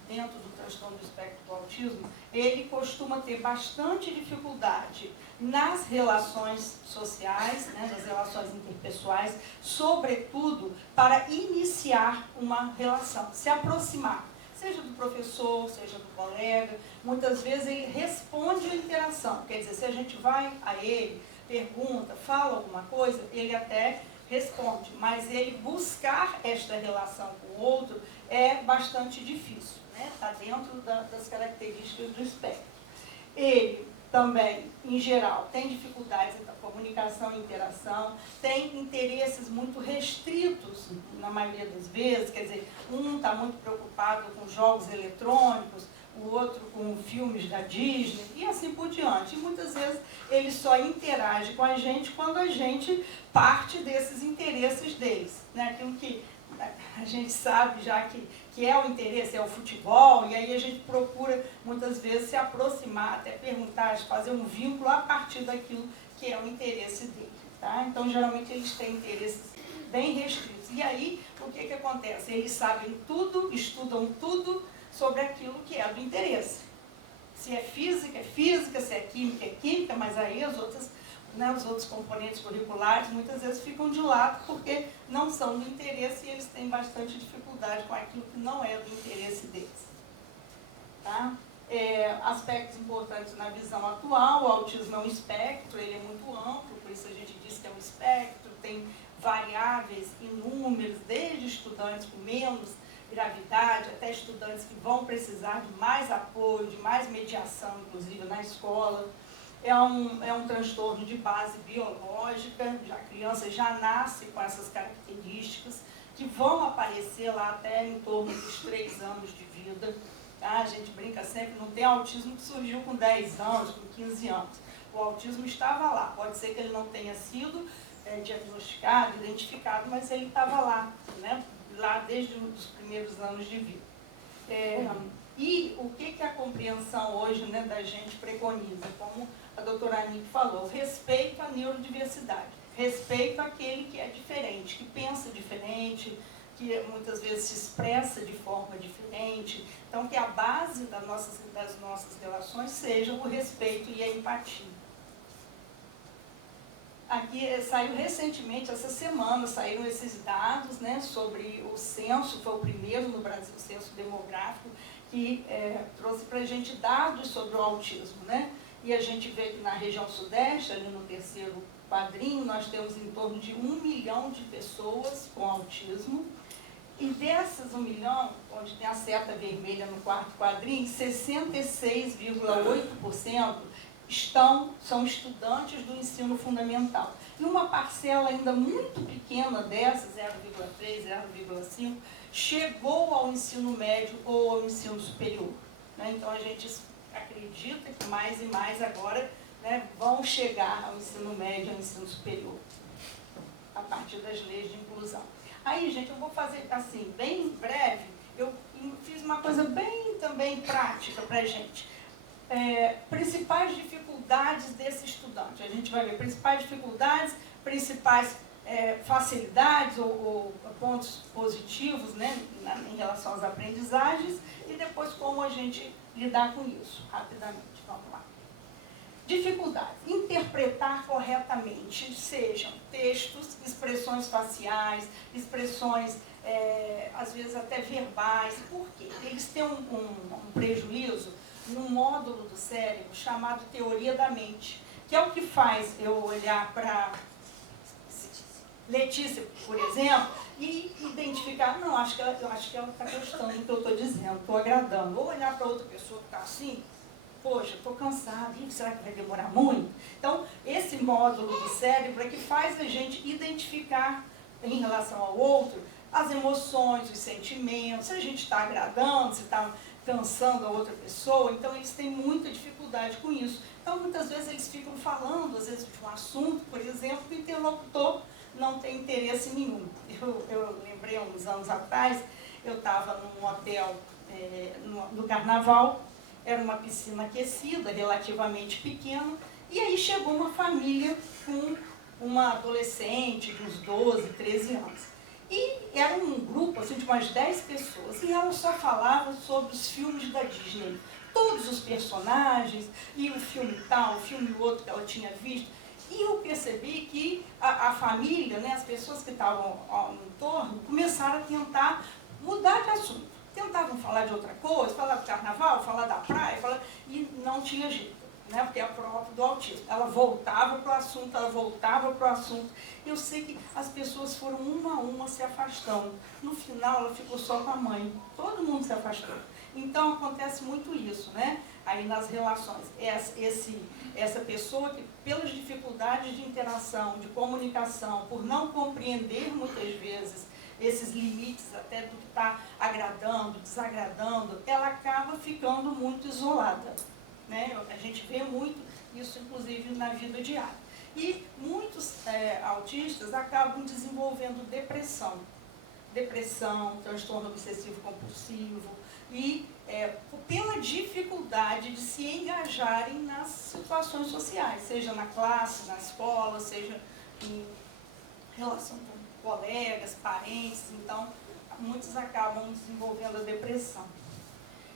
dentro do transtorno do espectro do autismo, ele costuma ter bastante dificuldade nas relações sociais, né, nas relações interpessoais, sobretudo para iniciar uma relação, se aproximar, seja do professor, seja do colega. Muitas vezes ele responde à interação, quer dizer, se a gente vai a ele, pergunta, fala alguma coisa, ele até responde, mas ele buscar esta relação com o outro é bastante difícil, né? Está dentro das características do espectro. Ele também, em geral, tem dificuldades na comunicação e interação, tem interesses muito restritos, na maioria das vezes, quer dizer, um está muito preocupado com jogos eletrônicos, o outro com filmes da Disney e assim por diante. E muitas vezes ele só interage com a gente quando a gente parte desses interesses deles, né? Aquilo que a gente sabe já que é o interesse, é o futebol, e aí a gente procura muitas vezes se aproximar, até perguntar, fazer um vínculo a partir daquilo que é o interesse dele. Tá? Então, geralmente, eles têm interesses bem restritos. E aí, o que acontece? Eles sabem tudo, estudam tudo sobre aquilo que é do interesse. Se é física, se é química, mas aí as outras, né, os outros componentes curriculares muitas vezes ficam de lado porque não são do interesse e eles têm bastante dificuldade com aquilo que não é do interesse deles. Tá? Aspectos importantes na visão atual: o autismo é um espectro, ele é muito amplo, por isso a gente diz que é um espectro, tem variáveis inúmeros, desde estudantes com menos gravidade até estudantes que vão precisar de mais apoio, de mais mediação, inclusive na escola. É um transtorno de base biológica, a criança já nasce com essas características, que vão aparecer lá até em torno dos 3 anos de vida. Tá? A gente brinca sempre, não tem autismo que surgiu com 10 anos, com 15 anos. O autismo estava lá, pode ser que ele não tenha sido diagnosticado, identificado, mas ele estava lá, né? Lá desde os primeiros anos de vida. E o que a compreensão hoje, né, da gente preconiza? Como a doutora Anique falou, respeito à neurodiversidade, respeito àquele que é diferente, que pensa diferente, que muitas vezes se expressa de forma diferente. Então, que a base das nossas relações seja o respeito e a empatia. Aqui saiu recentemente, essa semana, saíram esses dados, né, sobre o censo, foi o primeiro no Brasil, o censo demográfico, que trouxe para a gente dados sobre o autismo, né? E a gente vê que na região sudeste, ali no 3º quadrinho, nós temos em torno de 1 milhão de pessoas com autismo. E dessas 1 milhão, onde tem a seta vermelha no 4º quadrinho, 66,8% são estudantes do ensino fundamental. E uma parcela ainda muito pequena dessa, 0,3%, 0,5%, chegou ao ensino médio ou ao ensino superior. Né? Então, a gente acredita que mais e mais agora, né, vão chegar ao ensino médio e ao ensino superior, a partir das leis de inclusão. Aí, gente, eu vou fazer assim, bem breve, eu fiz uma coisa bem também prática para a gente. Principais dificuldades desse estudante. A gente vai ver principais dificuldades, principais facilidades ou pontos positivos, né, em relação às aprendizagens, e depois como a gente lidar com isso, rapidamente. Vamos lá. Dificuldades. Interpretar corretamente, sejam textos, expressões faciais, expressões, às vezes até verbais. Por quê? Eles têm um prejuízo num módulo do cérebro chamado teoria da mente, que é o que faz eu olhar para Letícia, por exemplo, e identificar, não, eu acho que ela está gostando do que eu estou dizendo, estou agradando. Ou olhar para outra pessoa que está assim, poxa, estou cansada, será que vai demorar muito? Então, esse módulo do cérebro é que faz a gente identificar, em relação ao outro, as emoções, os sentimentos, se a gente está agradando, se está cansando a outra pessoa. Então, eles têm muita dificuldade com isso. Então, muitas vezes eles ficam falando, às vezes, de um assunto, por exemplo, que o interlocutor não tem interesse nenhum. Eu lembrei, uns anos atrás, eu estava num hotel no Carnaval, era uma piscina aquecida, relativamente pequena, e aí chegou uma família com uma adolescente de uns 12, 13 anos. E era um grupo assim, de umas 10 pessoas, e ela só falava sobre os filmes da Disney. Todos os personagens, e o filme tal, o filme outro que ela tinha visto. E eu percebi que a família, né, as pessoas que estavam ao entorno, começaram a tentar mudar de assunto. Tentavam falar de outra coisa, falar do carnaval, falar da praia, e não tinha jeito, né, porque é a prova do autismo. Ela voltava para o assunto, ela voltava para o assunto. Eu sei que as pessoas foram uma a uma se afastando. No final, ela ficou só com a mãe. Todo mundo se afastou. Então, acontece muito isso, né? Aí nas relações. Essa pessoa que, pelas dificuldades de interação, de comunicação, por não compreender muitas vezes esses limites até do que está agradando, desagradando, ela acaba ficando muito isolada, né? A gente vê muito isso, inclusive, na vida diária. E muitos autistas acabam desenvolvendo depressão, transtorno obsessivo-compulsivo, e pela dificuldade de se engajarem nas situações sociais, seja na classe, na escola, seja em relação com colegas, parentes. Então, muitos acabam desenvolvendo a depressão.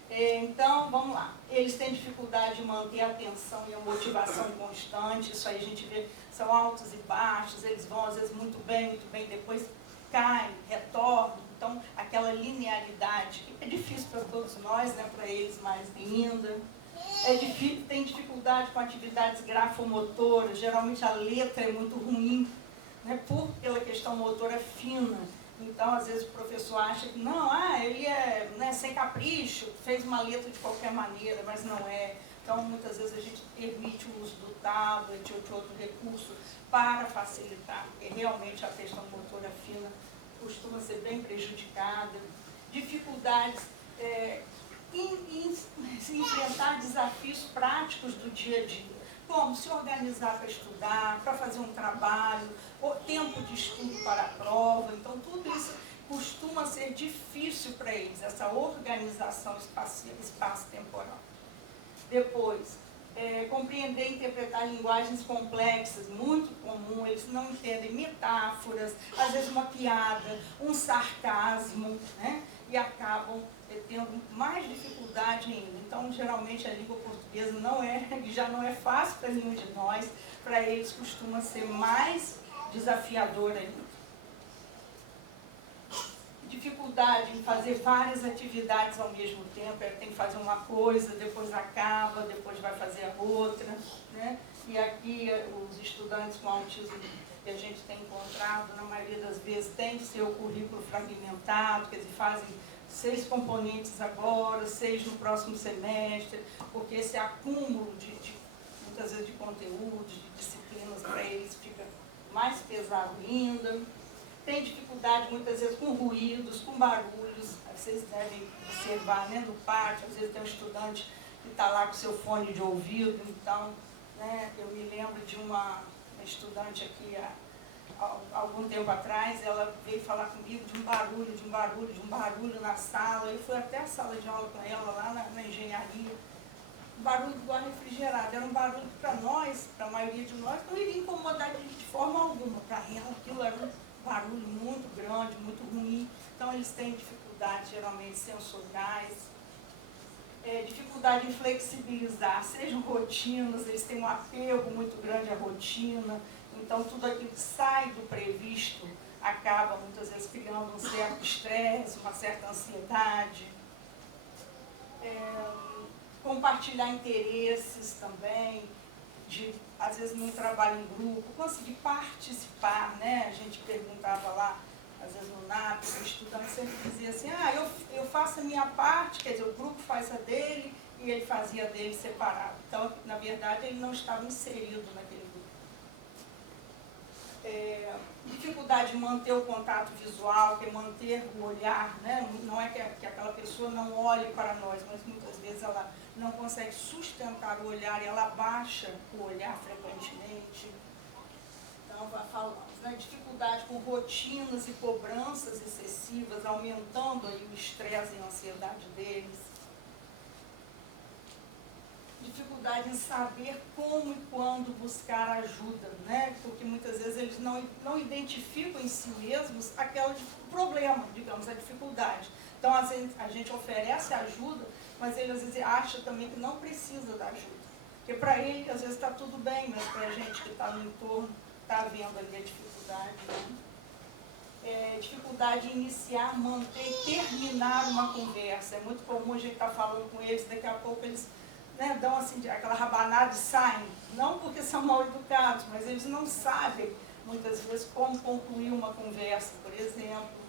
Então, vamos lá. Eles têm dificuldade de manter a atenção e a motivação constante. Isso aí a gente vê, são altos e baixos. Eles vão, às vezes, muito bem, depois caem, retornam. Então, aquela linearidade, que é difícil para todos nós, né, para eles mais ainda. Tem dificuldade com atividades grafomotoras. Geralmente a letra é muito ruim, né, pela questão motora fina. Então, às vezes, o professor acha que não, ele é, né, sem capricho, fez uma letra de qualquer maneira, mas não é. Então, muitas vezes a gente permite o uso do tablet ou de outro recurso para facilitar, porque realmente a questão motora fina costuma ser bem prejudicada. Dificuldades em se enfrentar desafios práticos do dia a dia, como se organizar para estudar, para fazer um trabalho, o tempo de estudo para a prova. Então, tudo isso costuma ser difícil para eles, essa organização espaço-temporal. Depois, compreender e interpretar linguagens complexas, muito comum. Eles não entendem metáforas, às vezes uma piada, um sarcasmo, né? E acabam tendo mais dificuldade ainda. Então, geralmente, a língua portuguesa já não é fácil para nenhum de nós. Para eles costuma ser mais desafiadora ainda. Dificuldade em fazer várias atividades ao mesmo tempo. Ele tem que fazer uma coisa, depois acaba, depois vai fazer a outra, né? E aqui os estudantes com autismo que a gente tem encontrado, na maioria das vezes, tem seu currículo fragmentado, quer dizer, fazem 6 componentes agora, 6 no próximo semestre, porque esse acúmulo muitas vezes de conteúdos, de disciplinas para eles fica mais pesado ainda. Tem dificuldade muitas vezes com ruídos, com barulhos. Vocês devem observar, né, no pátio, às vezes tem um estudante que está lá com seu fone de ouvido. Então, né, eu me lembro de uma estudante aqui há algum tempo atrás, ela veio falar comigo de um barulho na sala. Eu fui até a sala de aula com ela lá na engenharia. Um barulho igual refrigerado. Era um barulho que para nós, para a maioria de nós, não iria incomodar de forma alguma. Para ela aquilo era um barulho muito grande, muito ruim. Então eles têm dificuldades geralmente sensoriais, dificuldade em flexibilizar, sejam rotinas, eles têm um apego muito grande à rotina. Então tudo aquilo que sai do previsto acaba muitas vezes criando um certo estresse, uma certa ansiedade. Compartilhar interesses também, às vezes num trabalho em grupo, conseguir participar, né? A gente perguntava lá, às vezes no NAP, o estudante sempre dizia assim, eu faço a minha parte, quer dizer, o grupo faz a dele e ele fazia a dele separado. Então, na verdade, ele não estava inserido naquele grupo. Dificuldade de manter o contato visual, que é manter o olhar, né? Não é que aquela pessoa não olhe para nós, mas muitas vezes ela não consegue sustentar o olhar e ela abaixa o olhar frequentemente. Então, falamos, né? Dificuldade com rotinas e cobranças excessivas, aumentando aí o estresse e a ansiedade deles. dificuldade em saber como e quando buscar ajuda, né? Porque muitas vezes eles não identificam em si mesmos aquele problema, digamos, a dificuldade. Então, às vezes, a gente oferece ajuda, mas ele às vezes acha também que não precisa da ajuda. Porque para ele, às vezes, está tudo bem, mas para a gente que está no entorno, está vendo ali a dificuldade, né? Dificuldade em iniciar, manter e terminar uma conversa. É muito comum a gente estar falando com eles, daqui a pouco eles, né, dão assim, aquela rabanada e saem. Não porque são mal educados, mas eles não sabem, muitas vezes, como concluir uma conversa, por exemplo.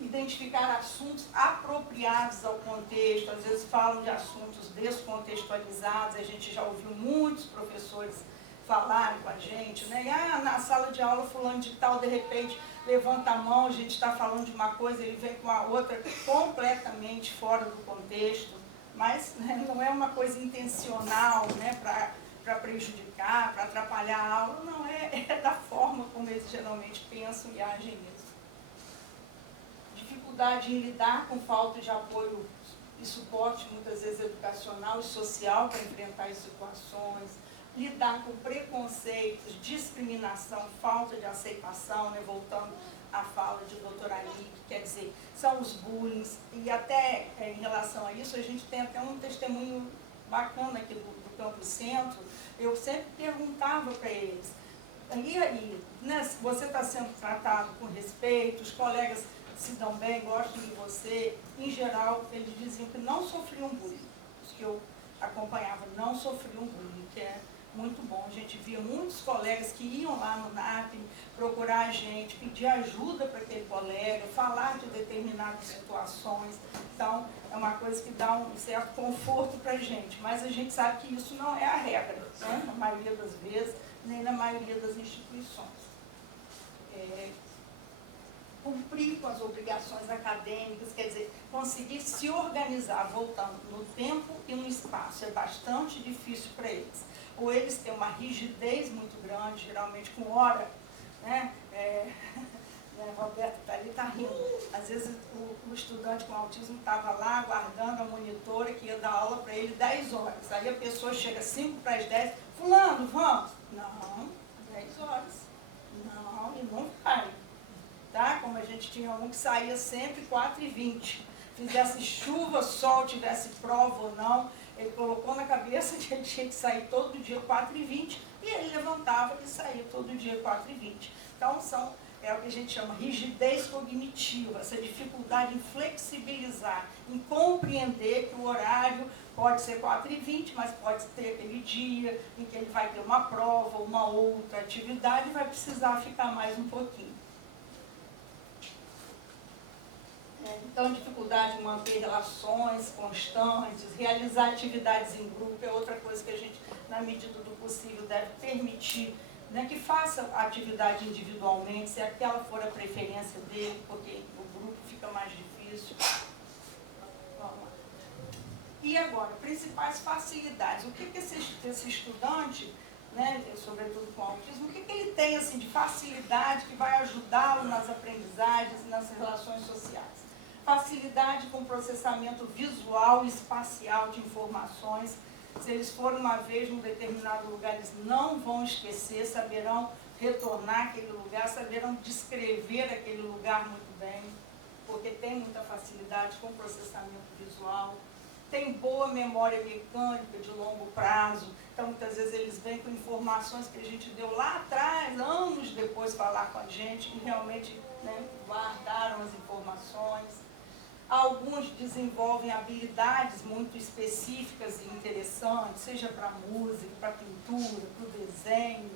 Identificar assuntos apropriados ao contexto. Às vezes falam de assuntos descontextualizados, a gente já ouviu muitos professores falarem com a gente, né? E, na sala de aula fulano de tal, de repente, levanta a mão, a gente está falando de uma coisa, ele vem com a outra completamente fora do contexto, mas, né, não é uma coisa intencional, né, para prejudicar, para atrapalhar a aula, não, é da forma como eles geralmente pensam e agem mesmo. Dificuldade em lidar com falta de apoio e suporte, muitas vezes educacional e social, para enfrentar as situações, lidar com preconceitos, discriminação, falta de aceitação, né, voltando à fala de doutora Ali, que quer dizer, são os bullying, e até em relação a isso, a gente tem até um testemunho bacana aqui do Campo Centro. Eu sempre perguntava para eles, e aí, né, você está sendo tratado com respeito, os colegas se dão bem, gostam de você. Em geral, eles diziam que não sofriam bullying. Os que eu acompanhava não sofriam bullying, que é muito bom. A gente via muitos colegas que iam lá no NAP procurar a gente, pedir ajuda para aquele colega, falar de determinadas situações. Então, é uma coisa que dá um certo conforto para a gente. Mas a gente sabe que isso não é a regra, né? Na maioria das vezes, nem na maioria das instituições. Cumprir com as obrigações acadêmicas, quer dizer, conseguir se organizar, voltando no tempo e no espaço, é bastante difícil para eles. Ou eles têm uma rigidez muito grande, geralmente com hora, né? Roberto está ali, está rindo. Às vezes o estudante com autismo estava lá aguardando a monitora que ia dar aula para ele 10 horas. Aí a pessoa chega 5 para as 10, fulano, vamos? Não, 10 horas. Não, e não vai. Tá? Como a gente tinha um que saía sempre 4h20. Fizesse chuva, sol, tivesse prova ou não, ele colocou na cabeça que ele tinha que sair todo dia 4h20 e ele levantava e saía todo dia 4h20. Então, é o que a gente chama rigidez cognitiva, essa dificuldade em flexibilizar, em compreender que o horário pode ser 4h20, mas pode ter aquele dia em que ele vai ter uma prova, uma outra atividade e vai precisar ficar mais um pouquinho. Então, dificuldade em manter relações constantes, realizar atividades em grupo é outra coisa que a gente, na medida do possível, deve permitir, né, que faça a atividade individualmente, se aquela for a preferência dele, porque o grupo fica mais difícil. Vamos lá. E agora, principais facilidades. O que esse estudante, né, sobretudo com autismo, o que ele tem assim, de facilidade que vai ajudá-lo nas aprendizagens e nas relações sociais? Facilidade com processamento visual e espacial de informações. Se eles forem uma vez num determinado lugar, eles não vão esquecer, saberão retornar àquele lugar, saberão descrever aquele lugar muito bem, porque tem muita facilidade com processamento visual. Tem boa memória mecânica de longo prazo, então muitas vezes eles vêm com informações que a gente deu lá atrás, anos depois falar com a gente, e realmente, né, guardaram as informações. Alguns desenvolvem habilidades muito específicas e interessantes, seja para música, para pintura, para o desenho,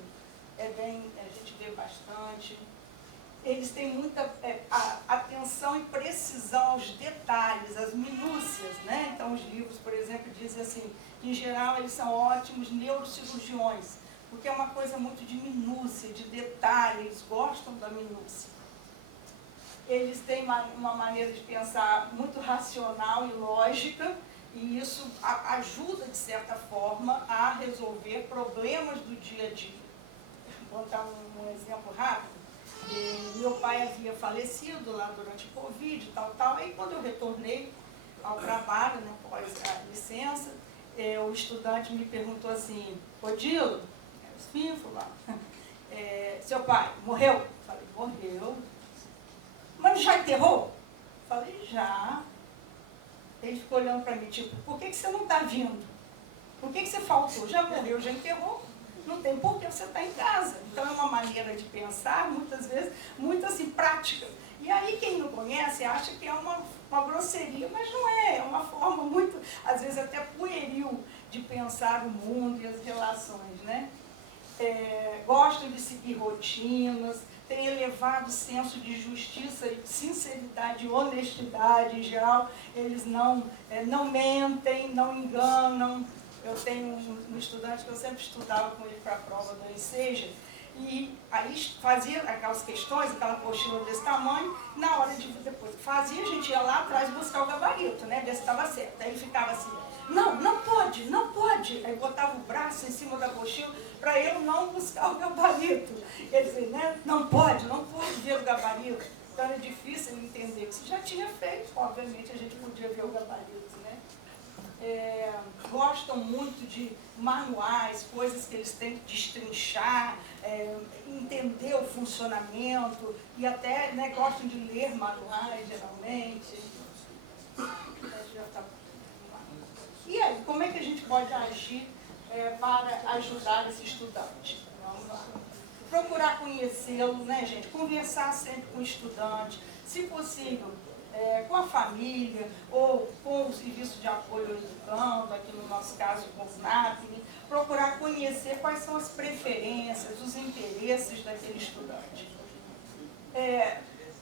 a gente vê bastante. Eles têm muita atenção e precisão aos detalhes, às minúcias, né? Então, os livros, por exemplo, dizem assim, que em geral eles são ótimos neurocirurgiões, porque é uma coisa muito de minúcia, de detalhe, eles gostam da minúcia. Eles têm uma maneira de pensar muito racional e lógica, e isso ajuda, de certa forma, a resolver problemas do dia a dia. Vou dar um exemplo rápido. Meu pai havia falecido lá durante o Covid, aí quando eu retornei, ao trabalho, né, após a licença, o estudante me perguntou assim, Odilo, seu pai morreu? Falei, morreu. Mas já enterrou? Falei, já. Ele ficou olhando para mim, tipo, por que você não está vindo? Por que você faltou? Já morreu, já enterrou? Não tem por que você está em casa. Então é uma maneira de pensar, muitas vezes, muito assim, prática. E aí quem não conhece acha que é uma grosseria, mas não é. É uma forma muito, às vezes até pueril, de pensar o mundo e as relações, né? Gostam de seguir rotinas, têm elevado senso de justiça e sinceridade e honestidade em geral. Eles não mentem, não enganam. Eu tenho um estudante que eu sempre estudava com ele para a prova do Enseja, e aí fazia aquelas questões, aquela apostila desse tamanho, na hora de depois fazia, a gente ia lá atrás buscar o gabarito, né, ver se estava certo. Aí ele ficava assim, não pode, não pode. Aí botava o braço em cima da apostila para eu não buscar o gabarito. Quer dizer, né, não pode ver o gabarito. Então era difícil ele entender que se já tinha feito, obviamente a gente podia ver o gabarito, né. Gostam muito de manuais, coisas que eles têm que destrinchar, entender o funcionamento e até, né, gostam de ler manuais, geralmente. E aí, como é que a gente pode agir para ajudar esse estudante? Vamos lá. Procurar conhecê-lo, né, gente? Conversar sempre com o estudante, se possível, com a família ou com o serviço de apoio educando, aqui no nosso caso com o SNAP, procurar conhecer quais são as preferências, os interesses daquele estudante.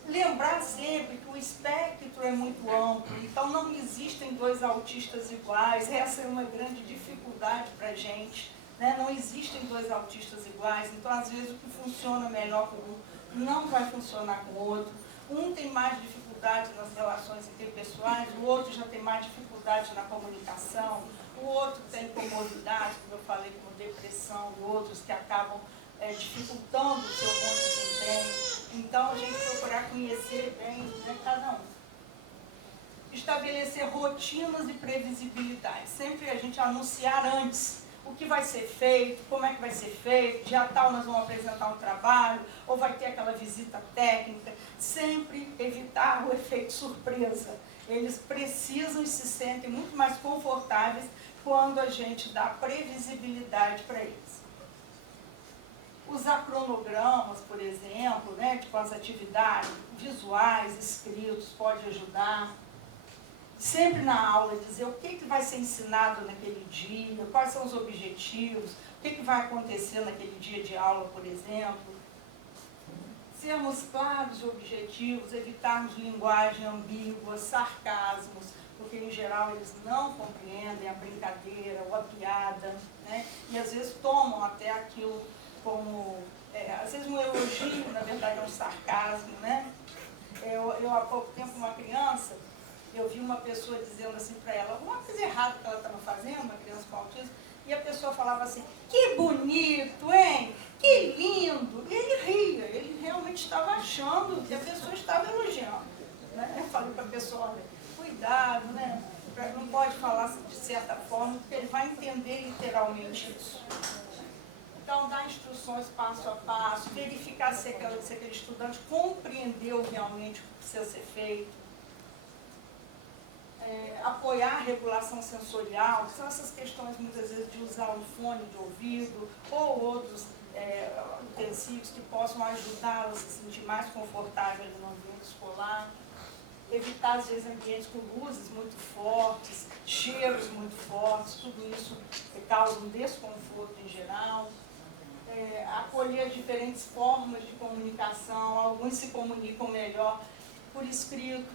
Lembrar sempre que o espectro é muito amplo, então não existem dois autistas iguais, essa é uma grande dificuldade para a gente, né? Não existem dois autistas iguais, então às vezes o que funciona melhor com um não vai funcionar com o outro. Um tem mais dificuldade nas relações interpessoais, o outro já tem mais dificuldade na comunicação, o outro tem comorbidade, como eu falei, como depressão, e outros que acabam dificultando o seu bom desempenho. Então, a gente procurar conhecer bem, né, cada um. Estabelecer rotinas e previsibilidade. Sempre a gente anunciar antes o que vai ser feito, como é que vai ser feito, dia tal nós vamos apresentar um trabalho, ou vai ter aquela visita técnica. Sempre evitar o efeito surpresa. Eles precisam e se sentem muito mais confortáveis quando a gente dá previsibilidade para eles. Usar cronogramas, por exemplo, né, com as atividades visuais, escritos, pode ajudar. Sempre na aula dizer o que vai ser ensinado naquele dia, quais são os objetivos, o que vai acontecer naquele dia de aula, por exemplo. Sermos claros e objetivos, evitarmos linguagem ambígua, sarcasmos, porque em geral eles não compreendem a brincadeira ou a piada, né? E às vezes tomam até aquilo como, às vezes um elogio, na verdade é um sarcasmo, né? Eu há pouco tempo, uma criança, eu vi uma pessoa dizendo assim para ela, alguma coisa errada que ela estava fazendo, uma criança com autismo, e a pessoa falava assim, que bonito, hein? Que lindo! E ele ria, ele realmente estava achando que a pessoa estava elogiando, né? Eu falei para a pessoa, olha, cuidado, né? Não pode falar de certa forma, porque ele vai entender literalmente isso. Então, dar instruções passo a passo, verificar se aquele estudante compreendeu realmente o que precisa ser feito. Apoiar a regulação sensorial, que são essas questões muitas vezes de usar um fone de ouvido ou outros utensílios que possam ajudá-lo a se sentir mais confortável no ambiente escolar. Evitar, às vezes, ambientes com luzes muito fortes, cheiros muito fortes, tudo isso causa um desconforto em geral. Acolher diferentes formas de comunicação, alguns se comunicam melhor por escrito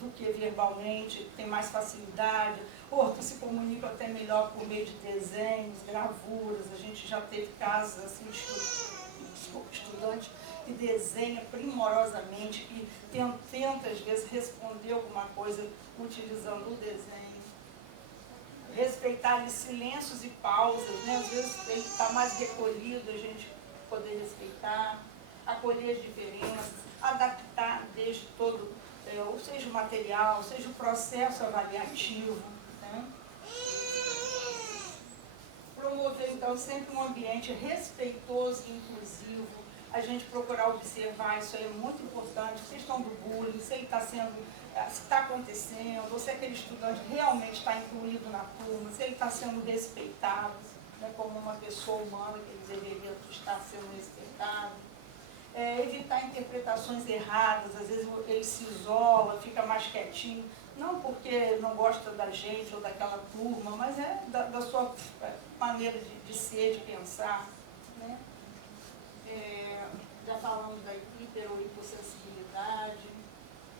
do que verbalmente, tem mais facilidade, outros se comunicam até melhor por meio de desenhos, gravuras. A gente já teve casos assim de estudante que desenha primorosamente e tenta às vezes responder alguma coisa utilizando o desenho. Respeitar silêncios e pausas, né? Às vezes ele está mais recolhido, a gente poder respeitar, acolher as diferenças, adaptar desde todo, ou seja, material, seja o processo avaliativo, né? Promover, então, sempre um ambiente respeitoso e inclusivo, a gente procurar observar, isso aí é muito importante, a questão do bullying, se ele está sendo, se está acontecendo, ou se aquele estudante realmente está incluído na turma, se ele está sendo respeitado, né, como uma pessoa humana que ele deveria estar sendo respeitado. Evitar interpretações erradas, às vezes ele se isola, fica mais quietinho, não porque não gosta da gente ou daquela turma, mas da sua maneira de ser, de pensar, né? Já falamos da hiper ou hipossensibilidade,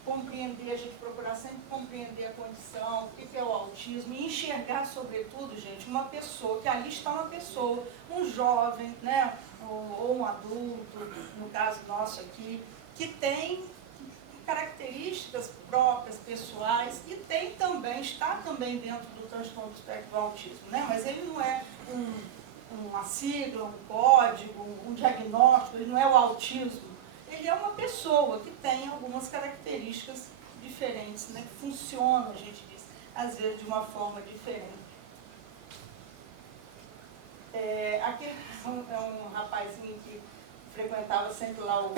compreender, a gente procurar sempre compreender a condição, o que é o autismo, e enxergar, sobretudo, gente, uma pessoa, que ali está uma pessoa, um jovem, né, ou um adulto, no caso nosso aqui, que tem características próprias, pessoais, e tem também, está também dentro do transtorno do espectro do autismo, né? Mas ele não é uma sigla, um código, um diagnóstico, ele não é o autismo, ele é uma pessoa que tem algumas características diferentes, né? Que funciona, a gente diz, às vezes de uma forma diferente. Aqui é um rapazinho que frequentava sempre lá o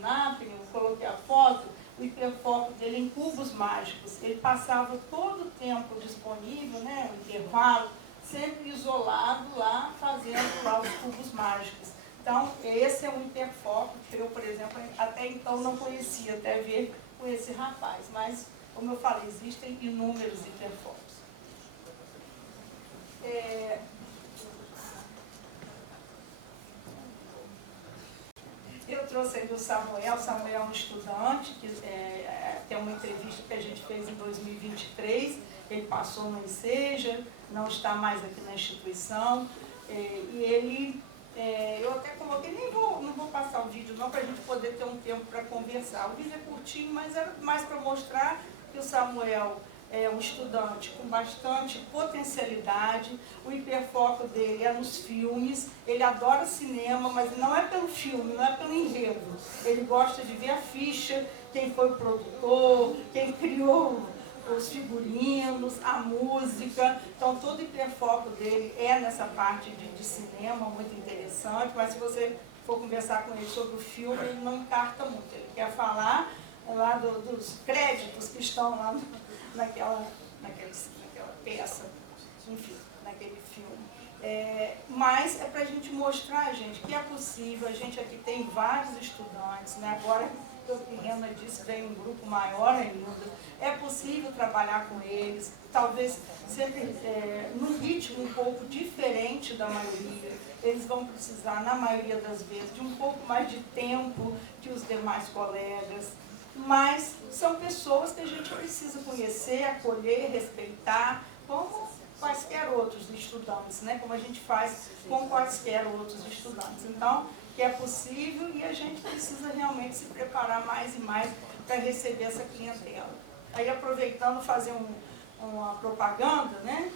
NAP, eu coloquei a foto, o hiperfoco dele em cubos mágicos. Ele passava todo o tempo disponível, né, o intervalo, sempre isolado lá, fazendo lá os cubos mágicos. Então, esse é um hiperfoco que eu, por exemplo, até então não conhecia, até ver com esse rapaz. Mas, como eu falei, existem inúmeros hiperfocos. Eu trouxe aí o Samuel é um estudante, que tem uma entrevista que a gente fez em 2023, ele passou no Enseja, não está mais aqui na instituição, e ele, eu até coloquei, não vou passar o vídeo não, para a gente poder ter um tempo para conversar. O vídeo é curtinho, mas era mais para mostrar que o Samuel é um estudante com bastante potencialidade, o hiperfoco dele é nos filmes, ele adora cinema, mas não é pelo filme, não é pelo enredo. Ele gosta de ver a ficha, quem foi o produtor, quem criou os figurinos, a música. Então, todo o hiperfoco dele é nessa parte de cinema, muito interessante, mas se você for conversar com ele sobre o filme, ele não encarta muito. Ele quer falar lá dos créditos que estão lá naquela peça, enfim, naquele filme. Mas é para a gente mostrar, gente, que é possível. A gente aqui tem vários estudantes, né? Agora, o que Rena disse, vem um grupo maior ainda. É possível trabalhar com eles, talvez sempre num ritmo um pouco diferente da maioria. Eles vão precisar, na maioria das vezes, de um pouco mais de tempo que os demais colegas. Mas são pessoas que a gente precisa conhecer, acolher, respeitar, como quaisquer outros estudantes, né? Como a gente faz com quaisquer outros estudantes. Então, que é possível e a gente precisa realmente se preparar mais e mais para receber essa clientela. Aí, aproveitando, fazer uma propaganda, né?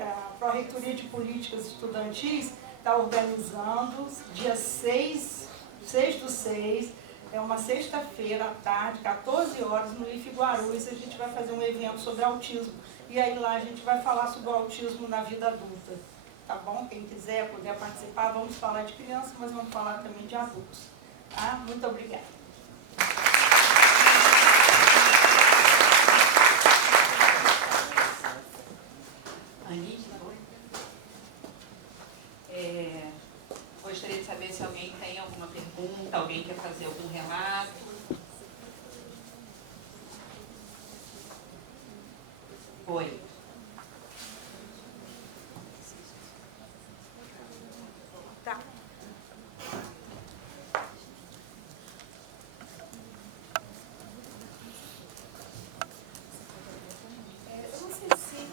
A Pró-Reitoria de Políticas Estudantis está organizando dia 6/6, é uma sexta-feira à tarde, 14 horas, no IF Guarulhos, a gente vai fazer um evento sobre autismo. E aí lá a gente vai falar sobre o autismo na vida adulta. Tá bom? Quem quiser, puder participar, vamos falar de crianças, mas vamos falar também de adultos. Tá? Muito obrigada. Anitta, gostaria de saber se alguém tem alguma pergunta, alguém quer fazer algum relato. Oi. Tá. Eu não sei se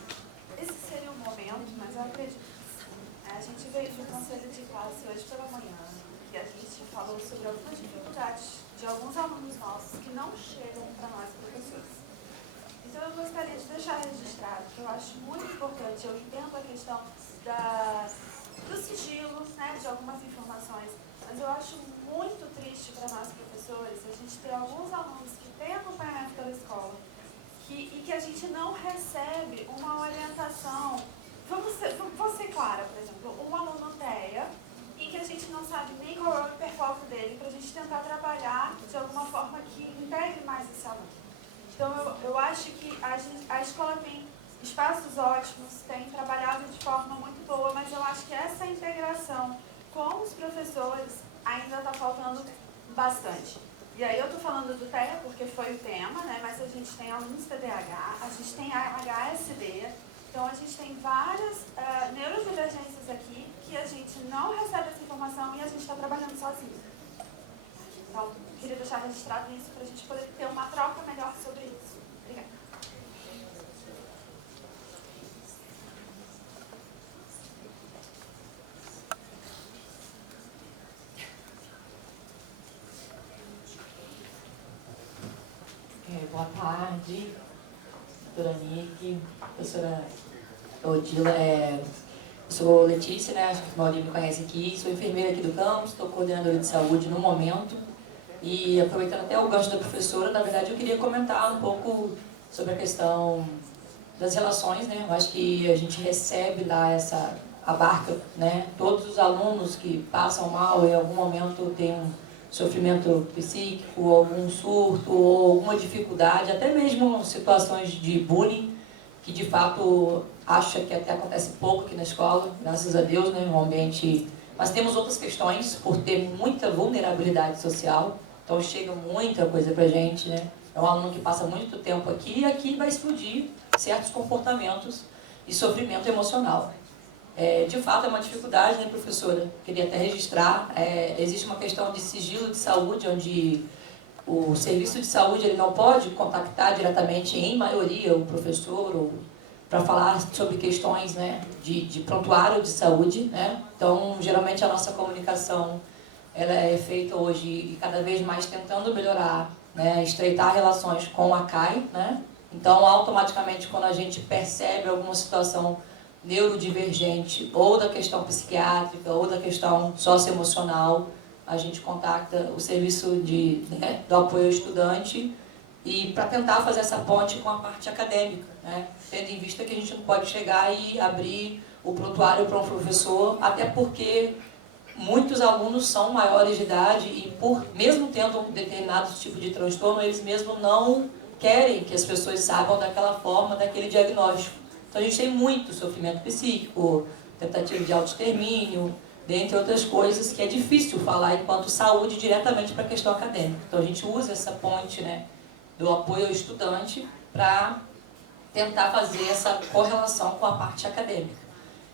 esse seria o momento, mas eu acredito. A gente veio do conselho de classe hoje pela manhã e a gente falou sobre algumas dificuldades de alguns alunos nossos que não chegam para nós, professores. Então eu gostaria de deixar registrado que eu acho muito importante, eu entendo a questão do sigilo, né, de algumas informações, mas eu acho muito triste triste para nós professores a gente ter alguns alunos que têm acompanhamento pela escola e que a gente não recebe uma orientação. Vou ser clara, por exemplo, um aluno TEA em que a gente não sabe nem qual é o hiperfoco dele para a gente tentar trabalhar de alguma forma que integre mais esse aluno. Então eu acho que a escola tem espaços ótimos, tem trabalhado de forma muito boa, mas eu acho que essa integração com os professores ainda está faltando bastante. E aí eu estou falando do TEA porque foi o tema, né? Mas a gente tem alunos TDAH, a gente tem HSD, então a gente tem várias neurodivergências aqui que a gente não recebe essa informação e a gente está trabalhando sozinho. Então, queria deixar registrado isso para a gente poder ter uma troca melhor sobre isso. Obrigada. Boa tarde, doutora Nick, professora Odila. Eu sou Letícia, né? Acho que a maioria me conhece aqui. Sou enfermeira aqui do campus, estou coordenadora de saúde no momento. E aproveitando até o gancho da professora, na verdade eu queria comentar um pouco sobre a questão das relações, né? Eu acho que a gente recebe lá abarca, né? Todos os alunos que passam mal em algum momento têm um sofrimento psíquico, algum surto ou alguma dificuldade, até mesmo situações de bullying, que de fato acha que até acontece pouco aqui na escola, graças a Deus, né, um ambiente... Mas temos outras questões, por ter muita vulnerabilidade social, então chega muita coisa pra gente, né? É um aluno que passa muito tempo aqui e aqui vai explodir certos comportamentos e sofrimento emocional. De fato, é uma dificuldade, né, professora? Queria até registrar. Existe uma questão de sigilo de saúde, onde o serviço de saúde ele não pode contactar diretamente, em maioria, o professor para falar sobre questões, né, de prontuário de saúde, né? Então, geralmente, a nossa comunicação ela é feita hoje e cada vez mais tentando melhorar, né, estreitar relações com a CAI, né? Então, automaticamente, quando a gente percebe alguma situação neurodivergente, ou da questão psiquiátrica, ou da questão socioemocional, a gente contacta o serviço do apoio ao estudante e para tentar fazer essa ponte com a parte acadêmica, né? Tendo em vista que a gente não pode chegar e abrir o prontuário para um professor, até porque muitos alunos são maiores de idade e, mesmo tendo um determinado tipo de transtorno, eles mesmo não querem que as pessoas saibam daquela forma, daquele diagnóstico. Então a gente tem muito sofrimento psíquico, tentativa de autoextermínio, dentre outras coisas, que é difícil falar enquanto saúde diretamente para a questão acadêmica. Então a gente usa essa ponte, né, do apoio ao estudante para tentar fazer essa correlação com a parte acadêmica.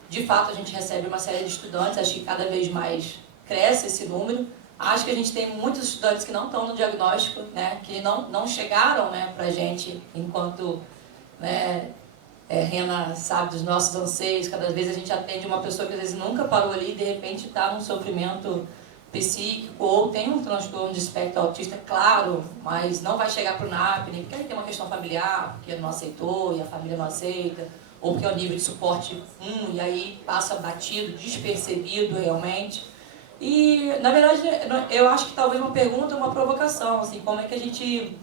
De fato, a gente recebe uma série de estudantes, acho que cada vez mais cresce esse número. Acho que a gente tem muitos estudantes que não estão no diagnóstico, né, que não chegaram, né, para a gente enquanto... né, Rena sabe dos nossos anseios, cada vez a gente atende uma pessoa que às vezes nunca parou ali e de repente está num sofrimento psíquico ou tem um transtorno de espectro autista, claro, mas não vai chegar para o NAPNE, porque aí tem uma questão familiar, porque não aceitou e a família não aceita, ou porque é o nível de suporte 1 e aí passa batido, despercebido realmente. E, na verdade, eu acho que talvez uma pergunta, uma provocação, assim, como é que a gente...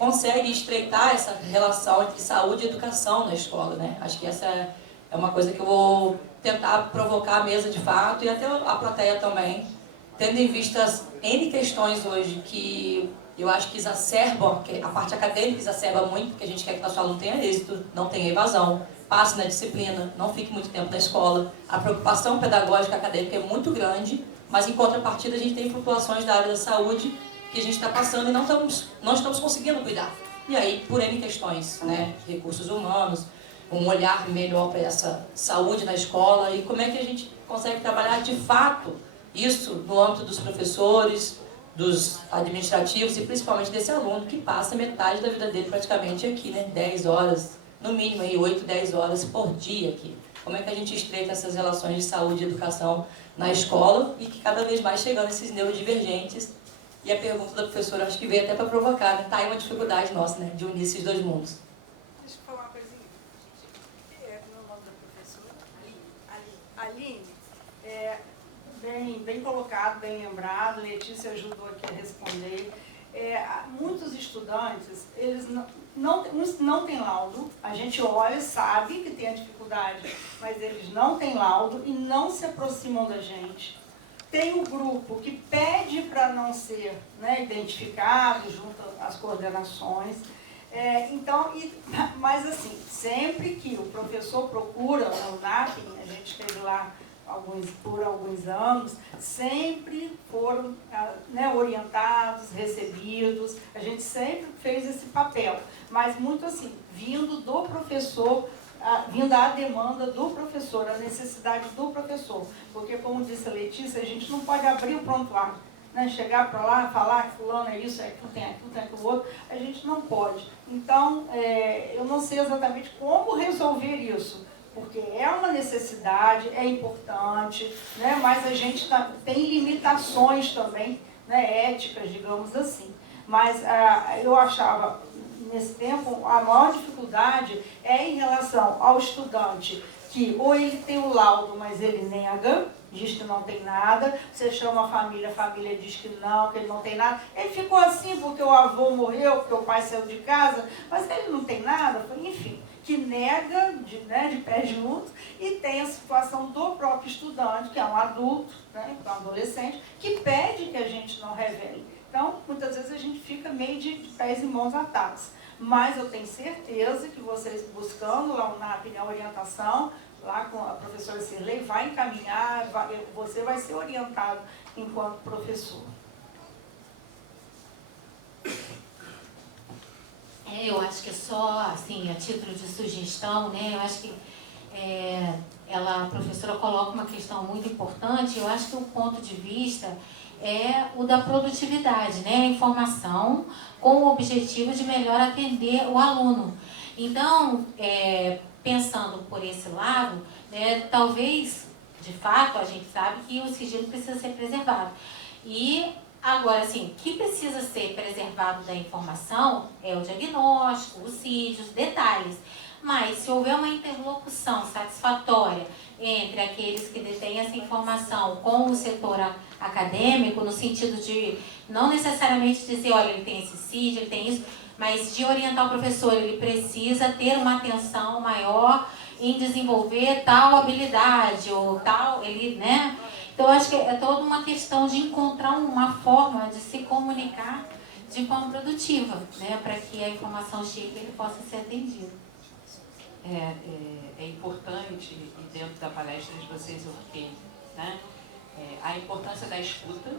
consegue estreitar essa relação entre saúde e educação na escola, né? Acho que essa é uma coisa que eu vou tentar provocar a mesa de fato e até a plateia também, tendo em vista as N questões hoje que eu acho que exacerbam, que a parte acadêmica exacerba muito, porque a gente quer que o nosso aluno tenha êxito, não tenha evasão, passe na disciplina, não fique muito tempo na escola. A preocupação pedagógica acadêmica é muito grande, mas em contrapartida a gente tem flutuações da área da saúde que a gente está passando e não estamos conseguindo cuidar. E aí, por N questões, né, recursos humanos, um olhar melhor para essa saúde na escola e como é que a gente consegue trabalhar de fato isso no âmbito dos professores, dos administrativos e principalmente desse aluno que passa metade da vida dele praticamente aqui, né, 10 horas, no mínimo aí 8, 10 horas por dia aqui. Como é que a gente estreita essas relações de saúde e educação na escola e que cada vez mais chegando esses neurodivergentes. E a pergunta da professora, acho que veio até para provocar, né? Tá aí uma dificuldade nossa, né? De unir esses dois mundos. Deixa eu falar uma coisinha. Meu nome da professora, Aline. bem colocado, bem lembrado, Letícia ajudou aqui a responder. Muitos estudantes, eles uns não têm laudo, a gente olha e sabe que tem a dificuldade, mas eles não têm laudo e não se aproximam da gente. Tem o grupo que pede para não ser, né, identificado junto às coordenações. Mas assim, sempre que o professor procura o UNAP, a gente esteve lá por alguns anos, sempre foram, né, orientados, recebidos, a gente sempre fez esse papel, mas muito assim, vindo do professor, vindo a demanda do professor, a necessidade do professor, porque como disse a Letícia, a gente não pode abrir o prontuário, né, chegar para lá, falar que fulano é isso, é aquilo, tem aquilo outro, a gente não pode. Então, eu não sei exatamente como resolver isso, porque é uma necessidade, é importante, né, mas a gente tem limitações também, né, éticas, digamos assim. Mas eu achava, nesse tempo, a maior dificuldade é em relação ao estudante, que ou ele tem o laudo, mas ele nega, diz que não tem nada, você chama a família diz que ele não tem nada. Ele ficou assim porque o avô morreu, porque o pai saiu de casa, mas ele não tem nada, enfim, que nega de pé junto, e tem a situação do próprio estudante, que é um adulto, né, um adolescente, que pede que a gente não revele. Então, muitas vezes a gente fica meio de pés e mãos atados. Mas eu tenho certeza que vocês buscando lá na orientação, lá com a professora Cirlei, vai encaminhar, você vai ser orientado enquanto professor. Eu acho que só, assim, a título de sugestão, né, eu acho que a professora coloca uma questão muito importante, eu acho que o ponto de vista é o da produtividade, né, a informação com o objetivo de melhor atender o aluno. Então, pensando por esse lado, né, talvez, de fato, a gente sabe que o sigilo precisa ser preservado. E agora, assim, o que precisa ser preservado da informação é o diagnóstico, os CID, os detalhes. Mas, se houver uma interlocução satisfatória entre aqueles que detêm essa informação com o setor acadêmico, no sentido de não necessariamente dizer, olha, ele tem esse CID, ele tem isso, mas de orientar o professor, ele precisa ter uma atenção maior em desenvolver tal habilidade ou tal, né? Então, eu acho que é toda uma questão de encontrar uma forma de se comunicar de forma produtiva, né? Para que a informação chegue e ele possa ser atendido. É importante, e dentro da palestra de vocês eu fiquei, né? A importância da escuta,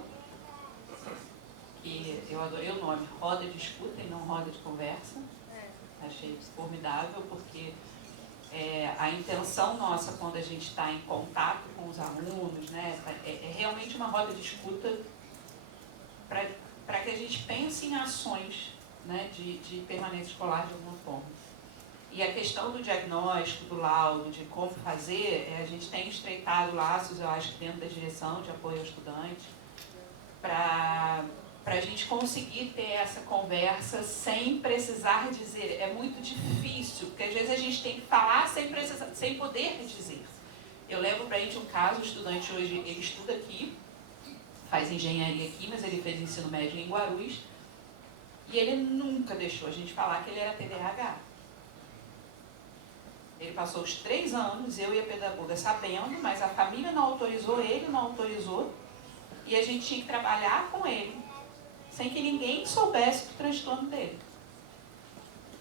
que eu adorei o nome, roda de escuta e não roda de conversa. Achei formidável, porque a intenção nossa quando a gente está em contato com os alunos, né, é realmente uma roda de escuta para que a gente pense em ações, né, de permanência escolar de alguma forma. E a questão do diagnóstico, do laudo, de como fazer, a gente tem estreitado laços, eu acho, dentro da direção de apoio ao estudante, para a gente conseguir ter essa conversa sem precisar dizer. É muito difícil, porque às vezes a gente tem que falar sem poder dizer. Eu levo para a gente um caso, o estudante hoje, ele estuda aqui, faz engenharia aqui, mas ele fez ensino médio em Guarulhos, e ele nunca deixou a gente falar que ele era TDAH. Ele passou os 3 anos, eu e a pedagoga sabendo, mas a família não autorizou, ele não autorizou, e a gente tinha que trabalhar com ele, sem que ninguém soubesse do transtorno dele.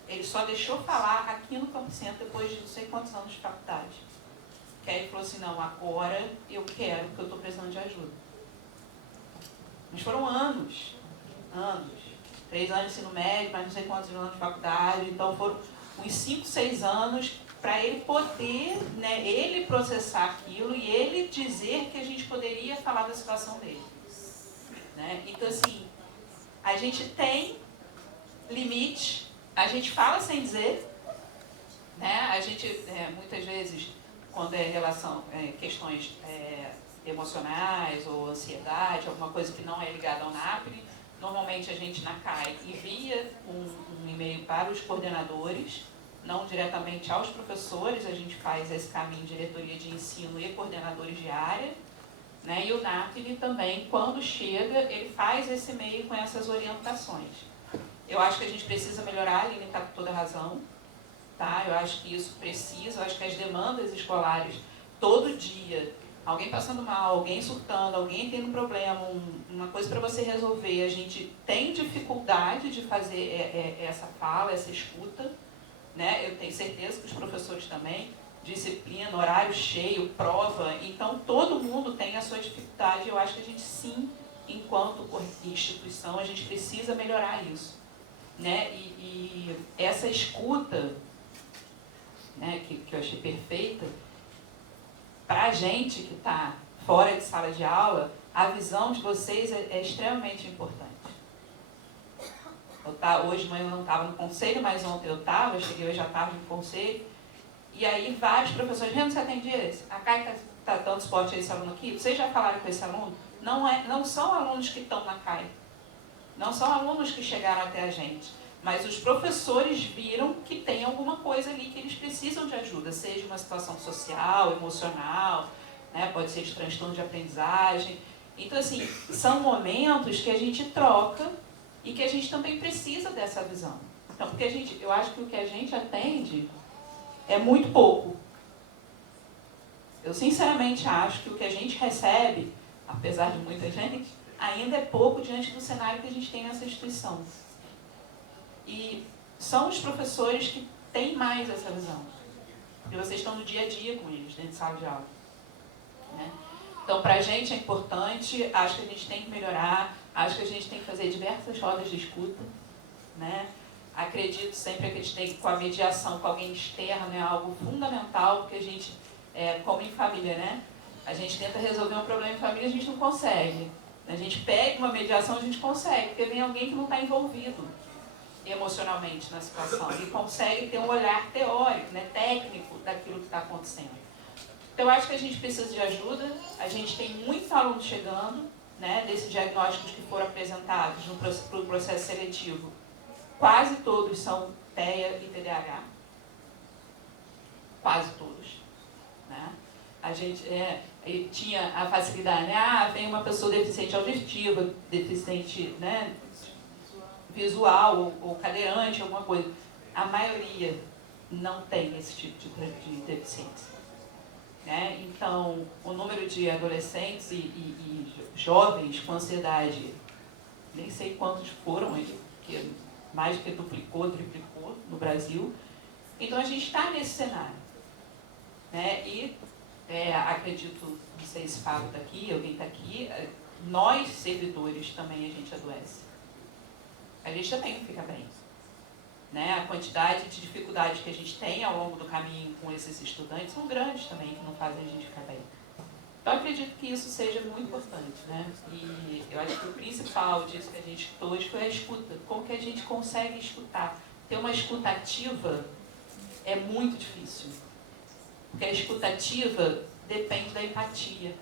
Ele só deixou falar aqui no Campo Centro depois de não sei quantos anos de faculdade. Que aí ele falou assim, não, agora eu quero, porque eu estou precisando de ajuda. Mas foram anos. 3 anos de ensino médio, mais não sei quantos anos de faculdade, então foram uns 5, 6 anos para ele poder, né, ele processar aquilo e ele dizer que a gente poderia falar da situação dele. Né? Então, assim, a gente tem limite, a gente fala sem dizer, né? A gente, muitas vezes, quando é relação, questões emocionais ou ansiedade, alguma coisa que não é ligada ao NAPRE, normalmente a gente na CAI envia um e-mail para os coordenadores, não diretamente aos professores, a gente faz esse caminho, diretoria de ensino e coordenadores de área, né? E o Nato, ele também, quando chega, ele faz esse meio com essas orientações. Eu acho que a gente precisa melhorar, a Aline está com toda razão, tá? Eu acho que isso precisa, eu acho que as demandas escolares, todo dia, alguém passando mal, alguém surtando, alguém tendo um problema, uma coisa para você resolver, a gente tem dificuldade de fazer essa fala, essa escuta, né? Eu tenho certeza que os professores também, disciplina, horário cheio, prova, então todo mundo tem a sua dificuldade. Eu acho que a gente sim, enquanto instituição, a gente precisa melhorar isso, né? E essa escuta, né, que eu achei perfeita, para a gente que está fora de sala de aula, a visão de vocês é extremamente importante. Hoje de manhã eu não estava no conselho, mas ontem eu estava, eu cheguei hoje à tarde no conselho, e aí vários professores, você atende esse? A CAI está dando suporte a esse aluno aqui? Vocês já falaram com esse aluno? Não são alunos que estão na CAI, não são alunos que chegaram até a gente, mas os professores viram que tem alguma coisa ali que eles precisam de ajuda, seja uma situação social, emocional, né? Pode ser de transtorno de aprendizagem. Então, assim, são momentos que a gente troca e que a gente também precisa dessa visão. Então, porque eu acho que o que a gente atende é muito pouco. Eu sinceramente acho que o que a gente recebe, apesar de muita gente, ainda é pouco diante do cenário que a gente tem nessa instituição. E são os professores que têm mais essa visão. Porque vocês estão no dia a dia com eles, dentro de sala de aula, né? Então, para a gente é importante, acho que a gente tem que melhorar, acho que a gente tem que fazer diversas rodas de escuta, né? Acreditei que com a mediação com alguém externo é algo fundamental, porque a gente, como em família, né? A gente tenta resolver um problema em família, a gente não consegue. A gente pega uma mediação, a gente consegue, porque vem alguém que não está envolvido emocionalmente na situação e consegue ter um olhar teórico, né, técnico daquilo que está acontecendo. Então, eu acho que a gente precisa de ajuda, a gente tem muitos alunos chegando, né, desses diagnósticos que foram apresentados no processo seletivo, quase todos são TEA e TDAH, quase todos, né? A gente tinha a facilidade, né, vem uma pessoa deficiente auditiva, deficiente, né, visual ou cadeirante, alguma coisa. A maioria não tem esse tipo de deficiência, né? Então, o número de adolescentes e jovens com ansiedade, nem sei quantos foram, porque mais do que duplicou, triplicou no Brasil. Então, a gente está nesse cenário, né? E acredito, não sei se Fábio está aqui, alguém está aqui, nós, servidores, também a gente adoece. A gente também não fica bem, né? A quantidade de dificuldades que a gente tem ao longo do caminho com esses estudantes são grandes também, que não fazem a gente ficar bem. Então, eu acredito que isso seja muito importante, né? E eu acho que o principal disso que a gente escutou hoje foi a escuta. Como que a gente consegue escutar? Ter uma escuta ativa é muito difícil, porque a escuta ativa depende da empatia.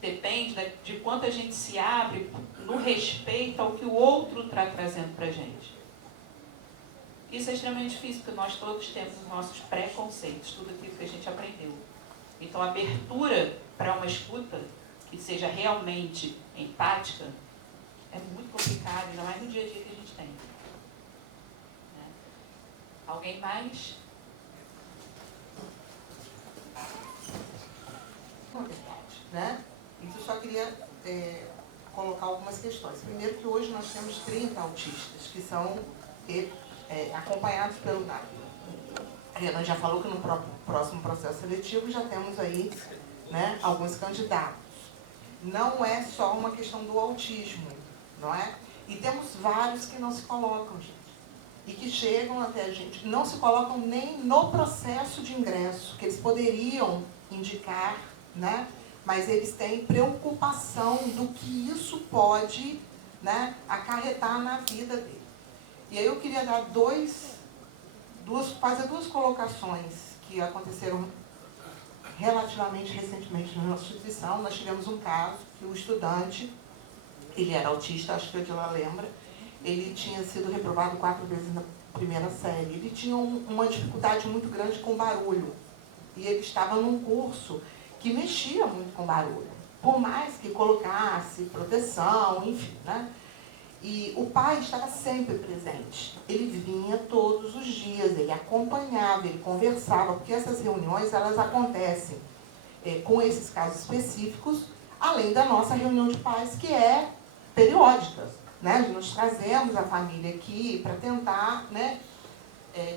Depende de quanto a gente se abre no respeito ao que o outro está trazendo para a gente. Isso é extremamente difícil, porque nós todos temos os nossos preconceitos, tudo aquilo que a gente aprendeu. Então, a abertura para uma escuta que seja realmente empática é muito complicado, ainda mais no dia a dia que a gente tem. Né? Alguém mais? Uma verdade, né? Então, eu só queria colocar algumas questões. Primeiro que hoje nós temos 30 autistas que são acompanhados pelo NAP. A Renan já falou que no próximo processo seletivo já temos aí, né, alguns candidatos. Não é só uma questão do autismo, não é? E temos vários que não se colocam, gente. E que chegam até a gente, não se colocam nem no processo de ingresso, que eles poderiam indicar, né? Mas eles têm preocupação do que isso pode, né, acarretar na vida dele. E aí eu queria dar fazer duas colocações que aconteceram relativamente recentemente na nossa instituição. Nós tivemos um caso que o estudante, ele era autista, acho que a Odila lembra, ele tinha sido reprovado 4 vezes na primeira série. Ele tinha uma dificuldade muito grande com barulho. E ele estava num curso que mexia muito com barulho, por mais que colocasse proteção, enfim, né? E o pai estava sempre presente. Ele vinha todos os dias, ele acompanhava, ele conversava, porque essas reuniões, elas acontecem com esses casos específicos, além da nossa reunião de pais, que é periódica, né? Nós trazemos a família aqui para tentar, né,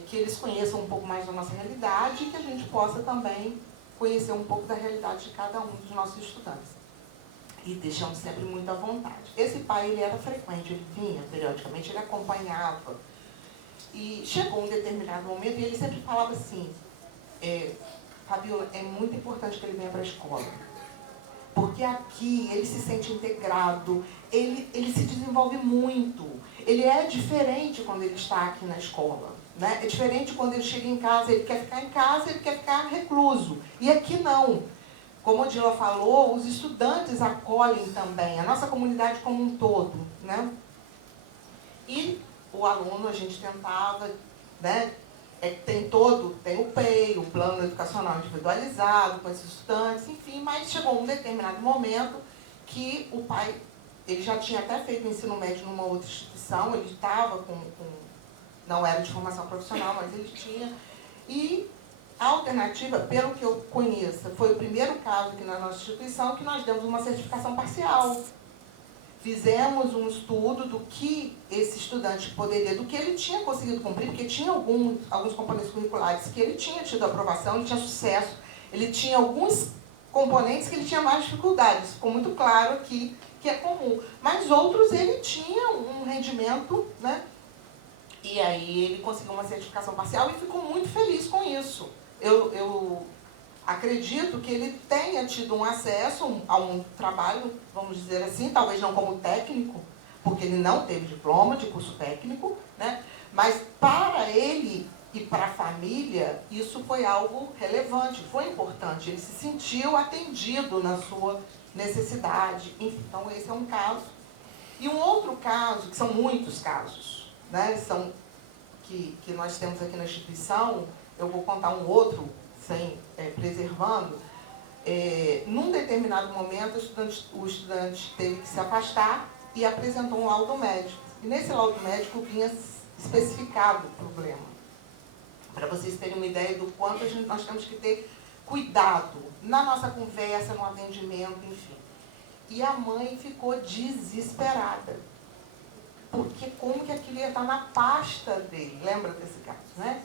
que eles conheçam um pouco mais da nossa realidade e que a gente possa também conhecer um pouco da realidade de cada um dos nossos estudantes. E deixamos sempre muito à vontade. Esse pai, ele era frequente, ele vinha periodicamente, ele acompanhava. E chegou um determinado momento e ele sempre falava assim, Fabiola, é muito importante que ele venha para a escola. Porque aqui ele se sente integrado, ele se desenvolve muito. Ele é diferente quando ele está aqui na escola, né? É diferente quando ele chega em casa, ele quer ficar em casa, ele quer ficar recluso. E aqui não. Como a Odila falou, os estudantes acolhem também, a nossa comunidade como um todo, né? E o aluno, a gente tentava, né? Tem o PEI, o Plano Educacional Individualizado, com esses estudantes, enfim, mas chegou um determinado momento que o pai, ele já tinha até feito ensino médio numa outra instituição, ele estava não era de formação profissional, mas ele tinha, e a alternativa, pelo que eu conheço, foi o primeiro caso aqui na nossa instituição que nós demos uma certificação parcial. Fizemos um estudo do que esse estudante poderia, do que ele tinha conseguido cumprir, porque tinha alguns componentes curriculares que ele tinha tido aprovação, ele tinha sucesso, ele tinha alguns componentes que ele tinha mais dificuldades. Ficou muito claro aqui que é comum. Mas outros ele tinha um rendimento, né? E aí ele conseguiu uma certificação parcial e ficou muito feliz com isso. Eu acredito que ele tenha tido um acesso a um trabalho, vamos dizer assim, talvez não como técnico, porque ele não teve diploma de curso técnico, né? Mas para ele e para a família, isso foi algo relevante, foi importante. Ele se sentiu atendido na sua necessidade. Enfim, então esse é um caso. E um outro caso, que são muitos casos, né? Que nós temos aqui na instituição, eu vou contar um outro, preservando. Num determinado momento, o estudante teve que se afastar e apresentou um laudo médico. E nesse laudo médico vinha especificado o problema. Para vocês terem uma ideia do quanto nós temos que ter cuidado na nossa conversa, no atendimento, enfim. E a mãe ficou desesperada. Porque como que aquilo ia estar na pasta dele? Lembra desse caso, né?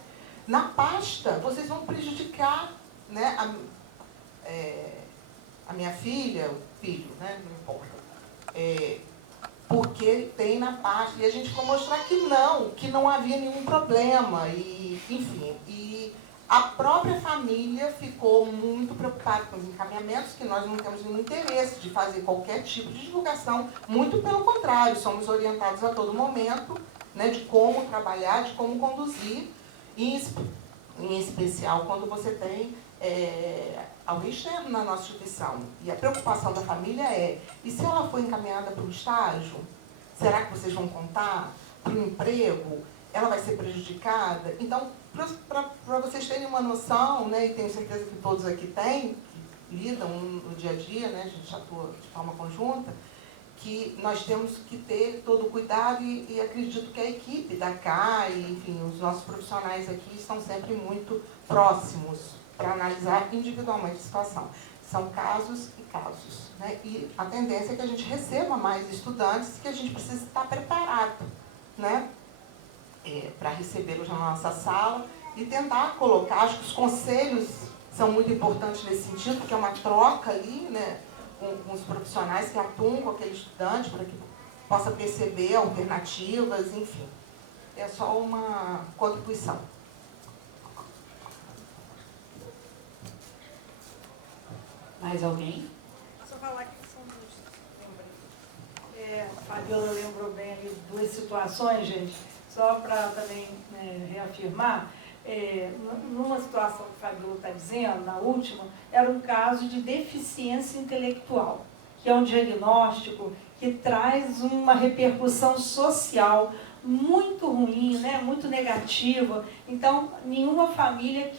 Na pasta, vocês vão prejudicar, né, a minha filha, o filho, né, não importa. Porque tem na pasta. E a gente foi mostrar que não havia nenhum problema. E, enfim, e a própria família ficou muito preocupada com os encaminhamentos, que nós não temos nenhum interesse de fazer qualquer tipo de divulgação. Muito pelo contrário, somos orientados a todo momento, né, de como trabalhar, de como conduzir. Em especial quando você tem alguém externo na nossa instituição. E a preocupação da família e se ela for encaminhada para o estágio, será que vocês vão contar para o emprego? Ela vai ser prejudicada? Então, para vocês terem uma noção, né, e tenho certeza que todos aqui têm, que lidam no dia a dia, né, a gente atua de forma conjunta, que nós temos que ter todo o cuidado e acredito que a equipe da CAI, enfim, os nossos profissionais aqui estão sempre muito próximos para analisar individualmente a situação. São casos e casos, né? E a tendência é que a gente receba mais estudantes, que a gente precisa estar preparado, né, para recebê-los na nossa sala e tentar colocar. Acho que os conselhos são muito importantes nesse sentido, porque é uma troca ali, né, com os profissionais que atuam com aquele estudante, para que possa perceber alternativas, enfim. É só uma contribuição. Mais alguém? Só falar que são duas. A Fabiola lembrou bem ali duas situações, gente, só para também reafirmar. Numa situação que a Fabiola está dizendo, na última, era um caso de deficiência intelectual, que é um diagnóstico que traz uma repercussão social muito ruim, né? Muito negativa. Então, nenhuma família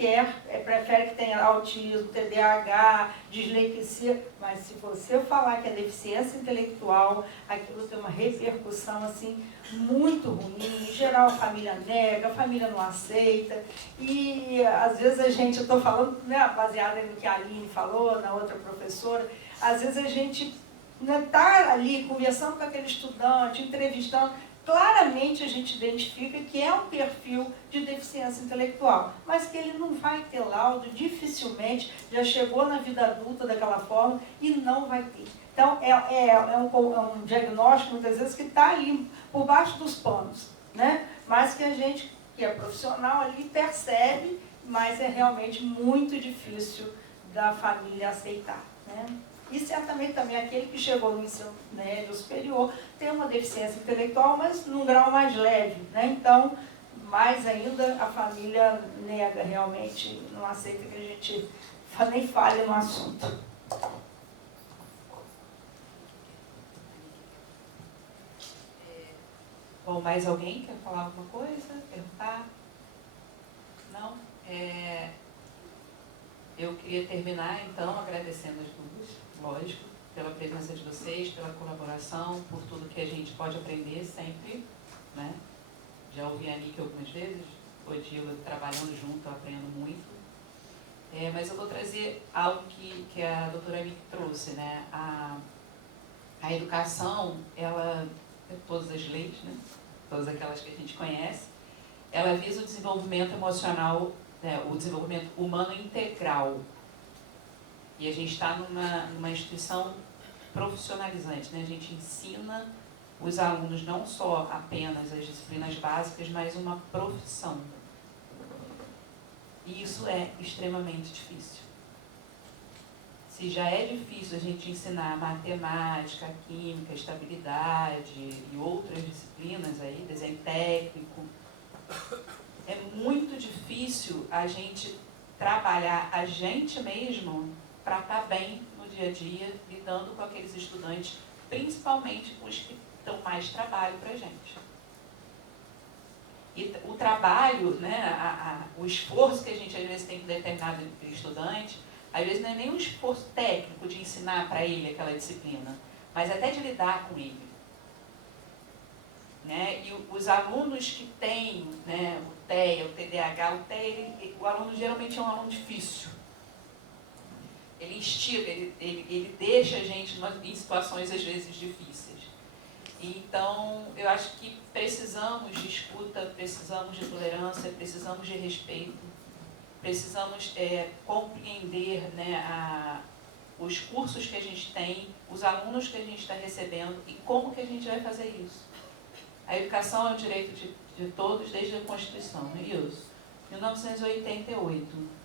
prefere que tenha autismo, TDAH, dislexia, mas se você falar que é deficiência intelectual, aquilo tem uma repercussão assim muito ruim. Em geral, a família nega, a família não aceita. E às vezes a gente, eu estou falando, né, baseada no que a Aline falou, na outra professora, às vezes a gente está ali conversando com aquele estudante, entrevistando, claramente a gente identifica que é um perfil de deficiência intelectual, mas que ele não vai ter laudo, dificilmente, já chegou na vida adulta daquela forma e não vai ter. Então, é um diagnóstico, muitas vezes, que está ali, por baixo dos panos, né? Mas que a gente, que é profissional ali, percebe, mas é realmente muito difícil da família aceitar, né? E certamente também aquele que chegou no ensino médio superior tem uma deficiência intelectual, mas num grau mais leve, né? Então, mais ainda, a família nega realmente, não aceita que a gente nem fale no assunto. Bom, mais alguém quer falar alguma coisa? Perguntar? Não? Eu queria terminar, então, agradecendo as duas, lógico, pela presença de vocês, pela colaboração, por tudo que a gente pode aprender sempre, né? Já ouvi a Nick algumas vezes, Odila trabalhando junto, eu aprendo muito. Mas eu vou trazer algo que a doutora Nick trouxe, né? A educação, ela, todas as leis, né? Todas aquelas que a gente conhece, ela visa o desenvolvimento emocional, né? O desenvolvimento humano integral. E a gente está numa instituição profissionalizante, né? A gente ensina os alunos não só apenas as disciplinas básicas, mas uma profissão. E isso é extremamente difícil. Se já é difícil a gente ensinar matemática, química, estabilidade e outras disciplinas aí, desenho técnico, é muito difícil a gente trabalhar a gente mesmo para estar bem no dia a dia, lidando com aqueles estudantes, principalmente os que dão mais trabalho para a gente. E o trabalho, né, o esforço que a gente às vezes tem com determinado estudante, às vezes não é nem um esforço técnico de ensinar para ele aquela disciplina, mas até de lidar com ele. Né? E os alunos que têm, né, o TEA, o TDAH, o aluno geralmente é um aluno difícil. Ele instiga, ele deixa a gente em situações às vezes difíceis. Então, eu acho que precisamos de escuta, precisamos de tolerância, precisamos de respeito, precisamos compreender, né, os cursos que a gente tem, os alunos que a gente está recebendo e como que a gente vai fazer isso. A educação é um direito de todos desde a Constituição, não é isso? 1988.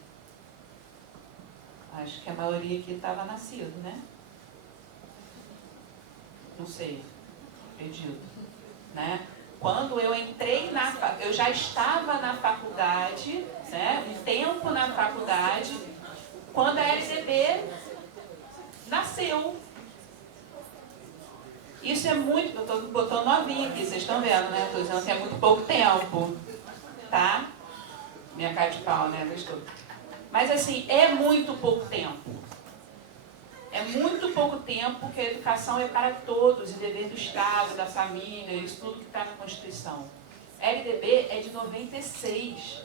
Acho que a maioria aqui estava nascido, né? Não sei, acredito. Né? Quando eu entrei eu já estava na faculdade, né? Um tempo na faculdade, quando a LDB nasceu. Isso é muito, eu estou botando novinha aqui, vocês estão vendo, né? Estou dizendo que é muito pouco tempo, tá? Minha cara de pau, né? Mas assim, é muito pouco tempo. É muito pouco tempo que a educação é para todos, e dever do Estado, da família, isso tudo que está na Constituição. LDB é de 96.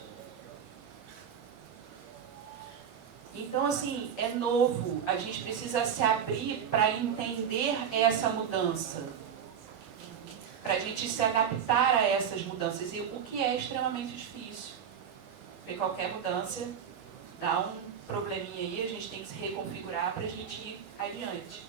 Então, assim, é novo. A gente precisa se abrir para entender essa mudança. Para a gente se adaptar a essas mudanças. E o que é extremamente difícil. Porque qualquer mudança dá um probleminha aí, a gente tem que se reconfigurar para a gente ir adiante.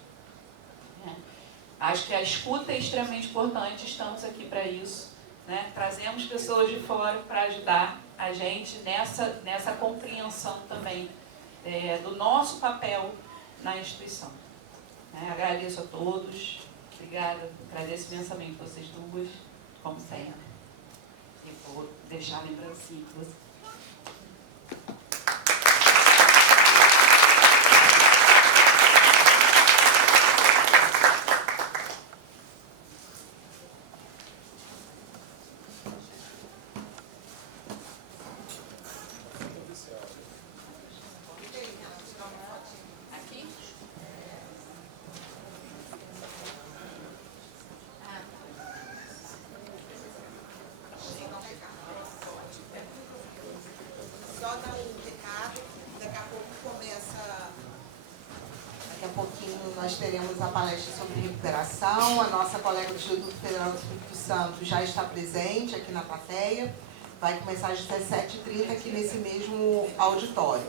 Acho que a escuta é extremamente importante, estamos aqui para isso. Né? Trazemos pessoas de fora para ajudar a gente nessa compreensão também do nosso papel na instituição. Agradeço a todos, obrigada, agradeço imensamente vocês duas, como sempre. E vou deixar a lembrancinha para vocês. teremos a palestra sobre recuperação. A nossa colega do Instituto Federal do Espírito Santo já está presente aqui na plateia. Vai começar às 17h30 aqui nesse mesmo auditório.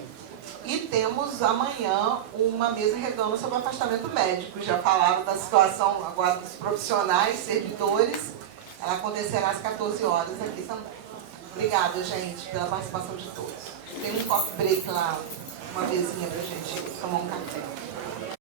E temos amanhã uma mesa redonda sobre afastamento médico. Já falaram da situação agora dos profissionais, servidores. Ela acontecerá às 14 horas aqui também. Obrigada, gente, pela participação de todos. Tem um coffee break lá, uma mesinha para a gente tomar um café.